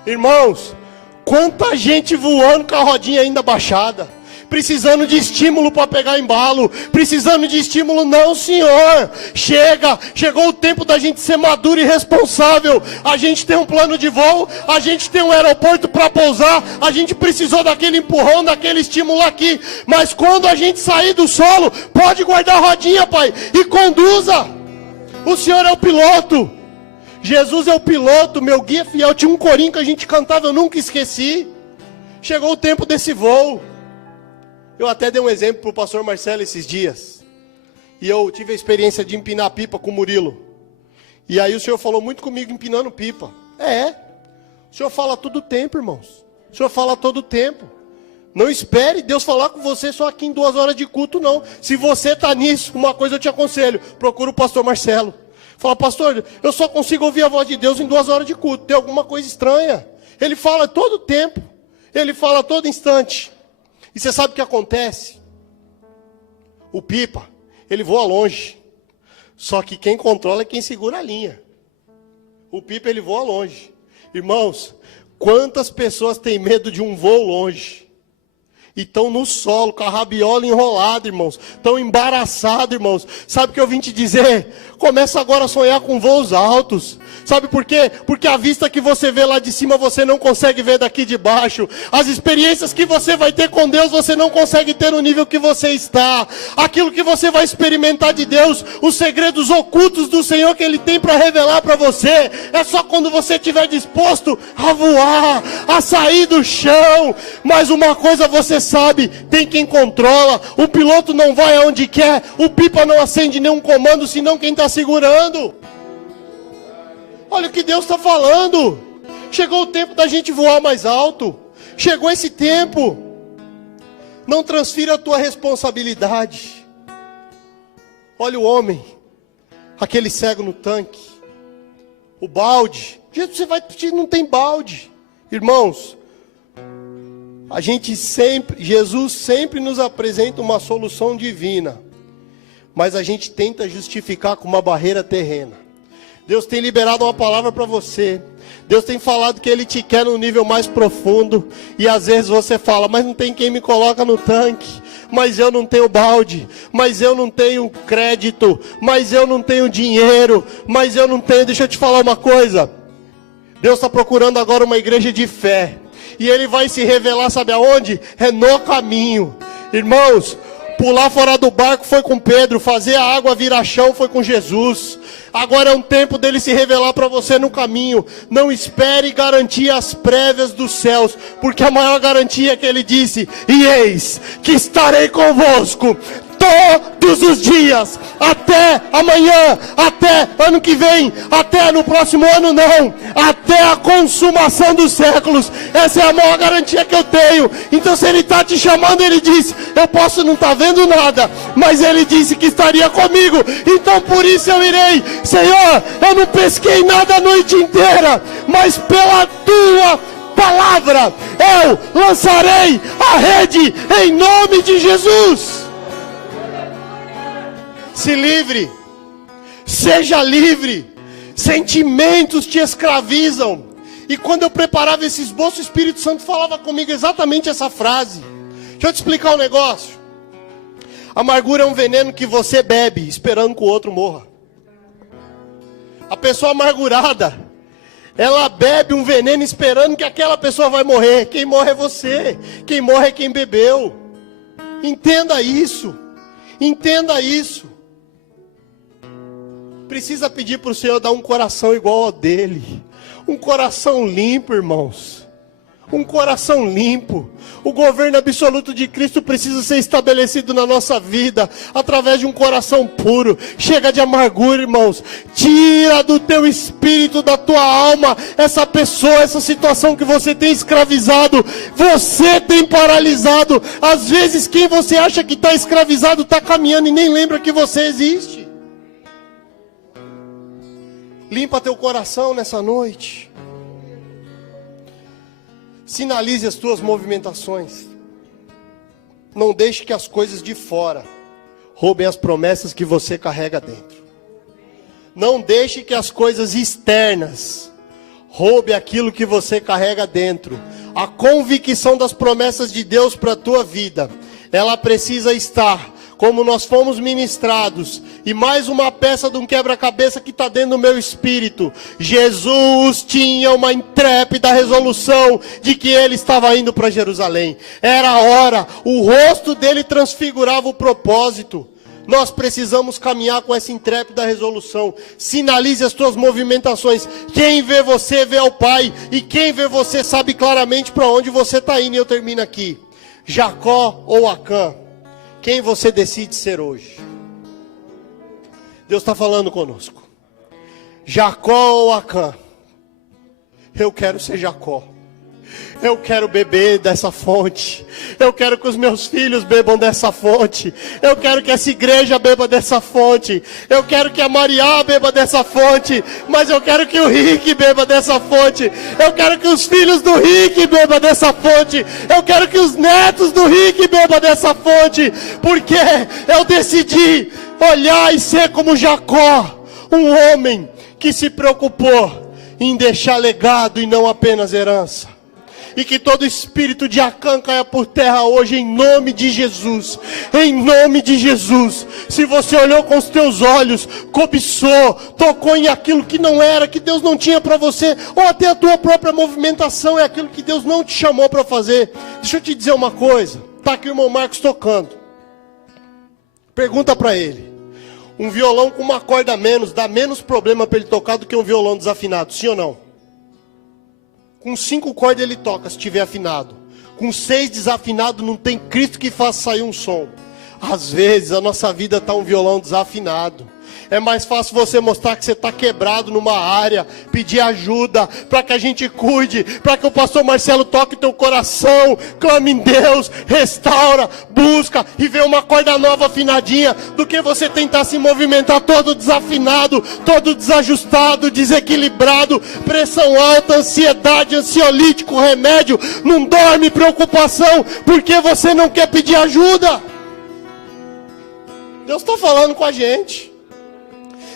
Irmãos, quanta gente voando com a rodinha ainda baixada. Precisando de estímulo para pegar embalo. Precisando de estímulo, não, Senhor. Chegou o tempo da gente ser maduro e responsável. A gente tem um plano de voo. A gente tem um aeroporto para pousar. A gente precisou daquele empurrão, daquele estímulo aqui. Mas quando a gente sair do solo, pode guardar a rodinha, Pai, e conduza. O Senhor é o piloto. Jesus é o piloto, meu guia fiel. Tinha um corinho que a gente cantava, eu nunca esqueci. Chegou o tempo desse voo. Eu até dei um exemplo para o pastor Marcelo esses dias. E eu tive a experiência de empinar pipa com o Murilo. E aí o senhor falou muito comigo empinando pipa. O senhor fala todo o tempo, irmãos. O senhor fala todo o tempo. Não espere Deus falar com você só aqui em 2 horas de culto, não. Se você está nisso, uma coisa eu te aconselho. Procura o pastor Marcelo. Fala, pastor, eu só consigo ouvir a voz de Deus em 2 horas de culto. Tem alguma coisa estranha. Ele fala todo o tempo. Ele fala a todo instante. E você sabe o que acontece? O pipa, ele voa longe. Só que quem controla é quem segura a linha. O pipa, ele voa longe. Irmãos, quantas pessoas têm medo de um voo longe? E estão no solo, com a rabiola enrolada, irmãos. Estão embaraçados, irmãos. Sabe o que eu vim te dizer? Começa agora a sonhar com voos altos. Sabe por quê? Porque a vista que você vê lá de cima, você não consegue ver daqui de baixo. As experiências que você vai ter com Deus, você não consegue ter no nível que você está. Aquilo que você vai experimentar de Deus, os segredos ocultos do Senhor que Ele tem para revelar para você, é só quando você estiver disposto a voar, a sair do chão. Mas uma coisa você sabe, tem quem controla. O piloto não vai aonde quer, o pipa não acende nenhum comando, senão quem está segurando. Olha o que Deus está falando. Chegou o tempo da gente voar mais alto. Chegou esse tempo. Não transfira a tua responsabilidade. Olha o homem, aquele cego no tanque, o balde. Você vai pedir, não tem balde. Irmãos, Jesus sempre nos apresenta uma solução divina, mas a gente tenta justificar com uma barreira terrena. Deus tem liberado uma palavra para você. Deus tem falado que Ele te quer num nível mais profundo. E às vezes você fala, mas não tem quem me coloca no tanque. Mas eu não tenho balde. Mas eu não tenho crédito. Mas eu não tenho dinheiro. Mas eu não tenho... Deixa eu te falar uma coisa. Deus está procurando agora uma igreja de fé. E Ele vai se revelar, sabe aonde? É no caminho. Irmãos, pular fora do barco foi com Pedro. Fazer a água virar chão foi com Jesus. Agora é um tempo dele se revelar para você no caminho. Não espere garantias prévias dos céus, porque a maior garantia é que ele disse: e eis que estarei convosco todos os dias, até amanhã, até ano que vem, até no próximo ano não, até a consumação dos séculos. Essa é a maior garantia que eu tenho. Então se Ele está te chamando, Ele disse, eu posso não estar vendo nada, mas Ele disse que estaria comigo, então por isso eu irei. Senhor, eu não pesquei nada a noite inteira, mas pela Tua palavra eu lançarei a rede em nome de Jesus. Se livre, seja livre. Sentimentos te escravizam. E quando eu preparava esse esboço, o Espírito Santo falava comigo exatamente essa frase. Deixa eu te explicar um negócio. Amargura é um veneno que você bebe esperando que o outro morra. A pessoa amargurada, ela bebe um veneno esperando que aquela pessoa vai morrer. Quem morre é você. Quem morre é quem bebeu. Entenda isso. Entenda isso. Precisa pedir para o Senhor dar um coração igual ao dele. Um coração limpo, irmãos. um coração limpo. O governo absoluto de Cristo precisa ser estabelecido na nossa vida através de um coração puro. Chega de amargura, irmãos. Tira do teu espírito, da tua alma, essa pessoa, essa situação que você tem escravizado, você tem paralisado. Às vezes quem você acha que está escravizado está caminhando e nem lembra que você existe. Limpa teu coração nessa noite. Sinalize as tuas movimentações. Não deixe que as coisas de fora roubem as promessas que você carrega dentro. Não deixe que as coisas externas roubem aquilo que você carrega dentro. A convicção das promessas de Deus para a tua vida, ela precisa estar como nós fomos ministrados, e mais uma peça de um quebra-cabeça que está dentro do meu espírito. Jesus tinha uma intrépida resolução de que ele estava indo para Jerusalém. Era a hora, o rosto dele transfigurava o propósito. Nós precisamos caminhar com essa intrépida resolução. Sinalize as tuas movimentações. Quem vê você vê ao Pai, e quem vê você sabe claramente para onde você está indo. E eu termino aqui. Jacó ou Acã? Quem você decide ser hoje? Deus está falando conosco. Jacó ou Acã? Eu quero ser Jacó. Eu quero beber dessa fonte. Eu quero que os meus filhos bebam dessa fonte. Eu quero que essa igreja beba dessa fonte. Eu quero que a Maria beba dessa fonte. Mas eu quero que o Rick beba dessa fonte. Eu quero que os filhos do Rick bebam dessa fonte. Eu quero que os netos do Rick bebam dessa fonte. Porque eu decidi olhar e ser como Jacó, um homem que se preocupou em deixar legado e não apenas herança. E que todo espírito de Acã caia por terra hoje, em nome de Jesus. Em nome de Jesus. Se você olhou com os teus olhos, cobiçou, tocou em aquilo que não era, que Deus não tinha para você, ou até a tua própria movimentação é aquilo que Deus não te chamou para fazer. Deixa eu te dizer uma coisa. Está aqui o irmão Marcos tocando. Pergunta para ele. Um violão com uma corda a menos dá menos problema para ele tocar do que um violão desafinado, sim ou não? Com 5 cordas ele toca, se estiver afinado. Com 6 desafinado, não tem Cristo que faça sair um som. Às vezes a nossa vida está um violão desafinado. É mais fácil você mostrar que você está quebrado numa área, pedir ajuda, para que a gente cuide, para que o pastor Marcelo toque teu coração, clame em Deus, restaura, busca e vê uma corda nova afinadinha, do que você tentar se movimentar todo desafinado, todo desajustado, desequilibrado, pressão alta, ansiedade, ansiolítico, remédio, não dorme, preocupação, porque você não quer pedir ajuda. Deus está falando com a gente.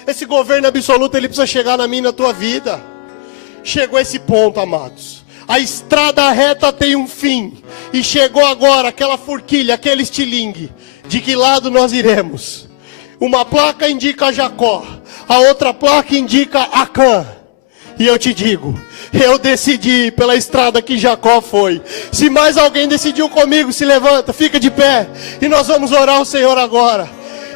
Esse governo absoluto, ele precisa chegar na minha e na tua vida. Chegou esse ponto, amados. A estrada reta tem um fim. E chegou agora aquela forquilha, aquele estilingue. De que lado nós iremos? Uma placa indica Jacó. A outra placa indica Acã. E eu te digo, eu decidi pela estrada que Jacó foi. Se mais alguém decidiu comigo, se levanta, fica de pé. E nós vamos orar ao Senhor agora.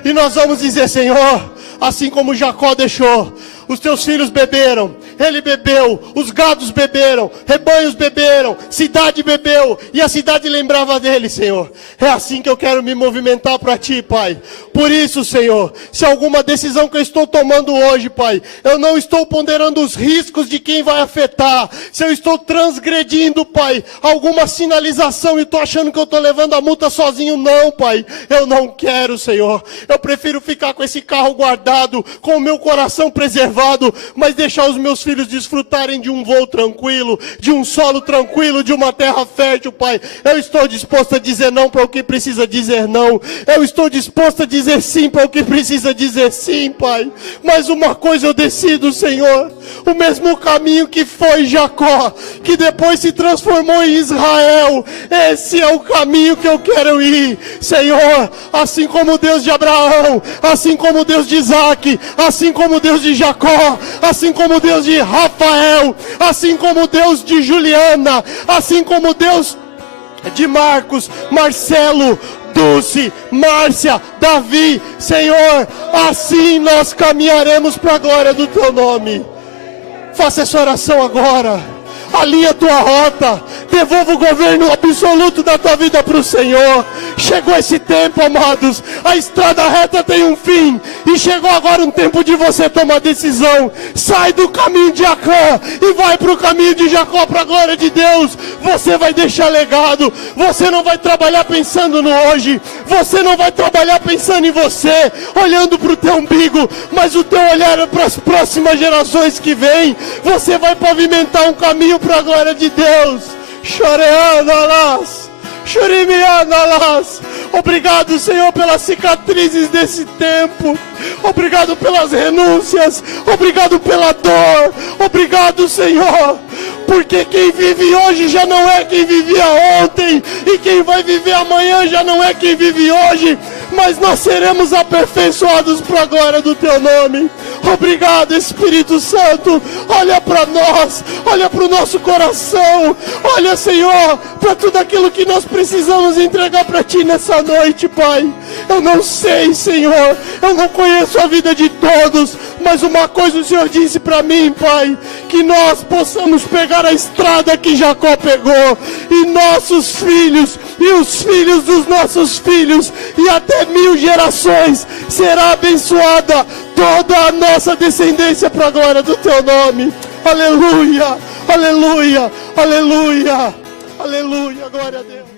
E nós vamos dizer, Senhor, assim como Jacó deixou, os teus filhos beberam, ele bebeu, os gados beberam, rebanhos beberam, cidade bebeu, e a cidade lembrava dele, Senhor. É assim que eu quero me movimentar para ti, Pai. Por isso, Senhor, se alguma decisão que eu estou tomando hoje, Pai, eu não estou ponderando os riscos de quem vai afetar, se eu estou transgredindo, Pai, alguma sinalização e estou achando que eu estou levando a multa sozinho, não, Pai, eu não quero, Senhor. Eu prefiro ficar com esse carro guardado, com o meu coração preservado, mas deixar os meus filhos desfrutarem de um voo tranquilo, de um solo tranquilo, de uma terra fértil, Pai. Eu estou disposto a dizer não para o que precisa dizer não. Eu estou disposto a dizer sim para o que precisa dizer sim, Pai. Mas uma coisa eu decido, Senhor. O mesmo caminho que foi Jacó, que depois se transformou em Israel. Esse é o caminho que eu quero ir, Senhor. Assim como o Deus de Abraão, assim como o Deus de Isaac, assim como o Deus de Jacó, assim como o Deus de Rafael, assim como o Deus de Juliana, assim como o Deus de Marcos, Marcelo, Dulce, Márcia, Davi, Senhor, assim nós caminharemos para a glória do teu nome. Faça essa oração agora. Alinha a tua rota, Devolva o governo absoluto da tua vida para o Senhor. Chegou esse tempo, amados. A estrada reta tem um fim. E chegou agora um tempo de você tomar decisão. Sai do caminho de Acã e vai para o caminho de Jacó, para a glória de Deus. Você vai deixar legado. Você não vai trabalhar pensando no hoje. Você não vai trabalhar pensando em você, olhando para o teu umbigo. Mas o teu olhar é para as próximas gerações que vêm. Você vai pavimentar um caminho para a glória de Deus. Choreanalas, chorimianalas. Obrigado, Senhor, pelas cicatrizes desse tempo. Obrigado pelas renúncias. Obrigado pela dor. Obrigado, Senhor, porque quem vive hoje já não é quem vivia ontem, e quem vai viver amanhã já não é quem vive hoje, mas nós seremos aperfeiçoados para a glória do teu nome. Obrigado, Espírito Santo. Olha para nós, olha para o nosso coração, olha, Senhor, para tudo aquilo que nós precisamos entregar para ti nessa noite, Pai. Eu não sei, Senhor, eu não conheço a vida de todos, mas uma coisa o Senhor disse para mim, Pai, que nós possamos pegar a estrada que Jacó pegou, e nossos filhos, e os filhos dos nossos filhos, e até 1000 gerações, será abençoada toda a nossa descendência para a glória do teu nome. Aleluia, aleluia, aleluia, aleluia, glória a Deus.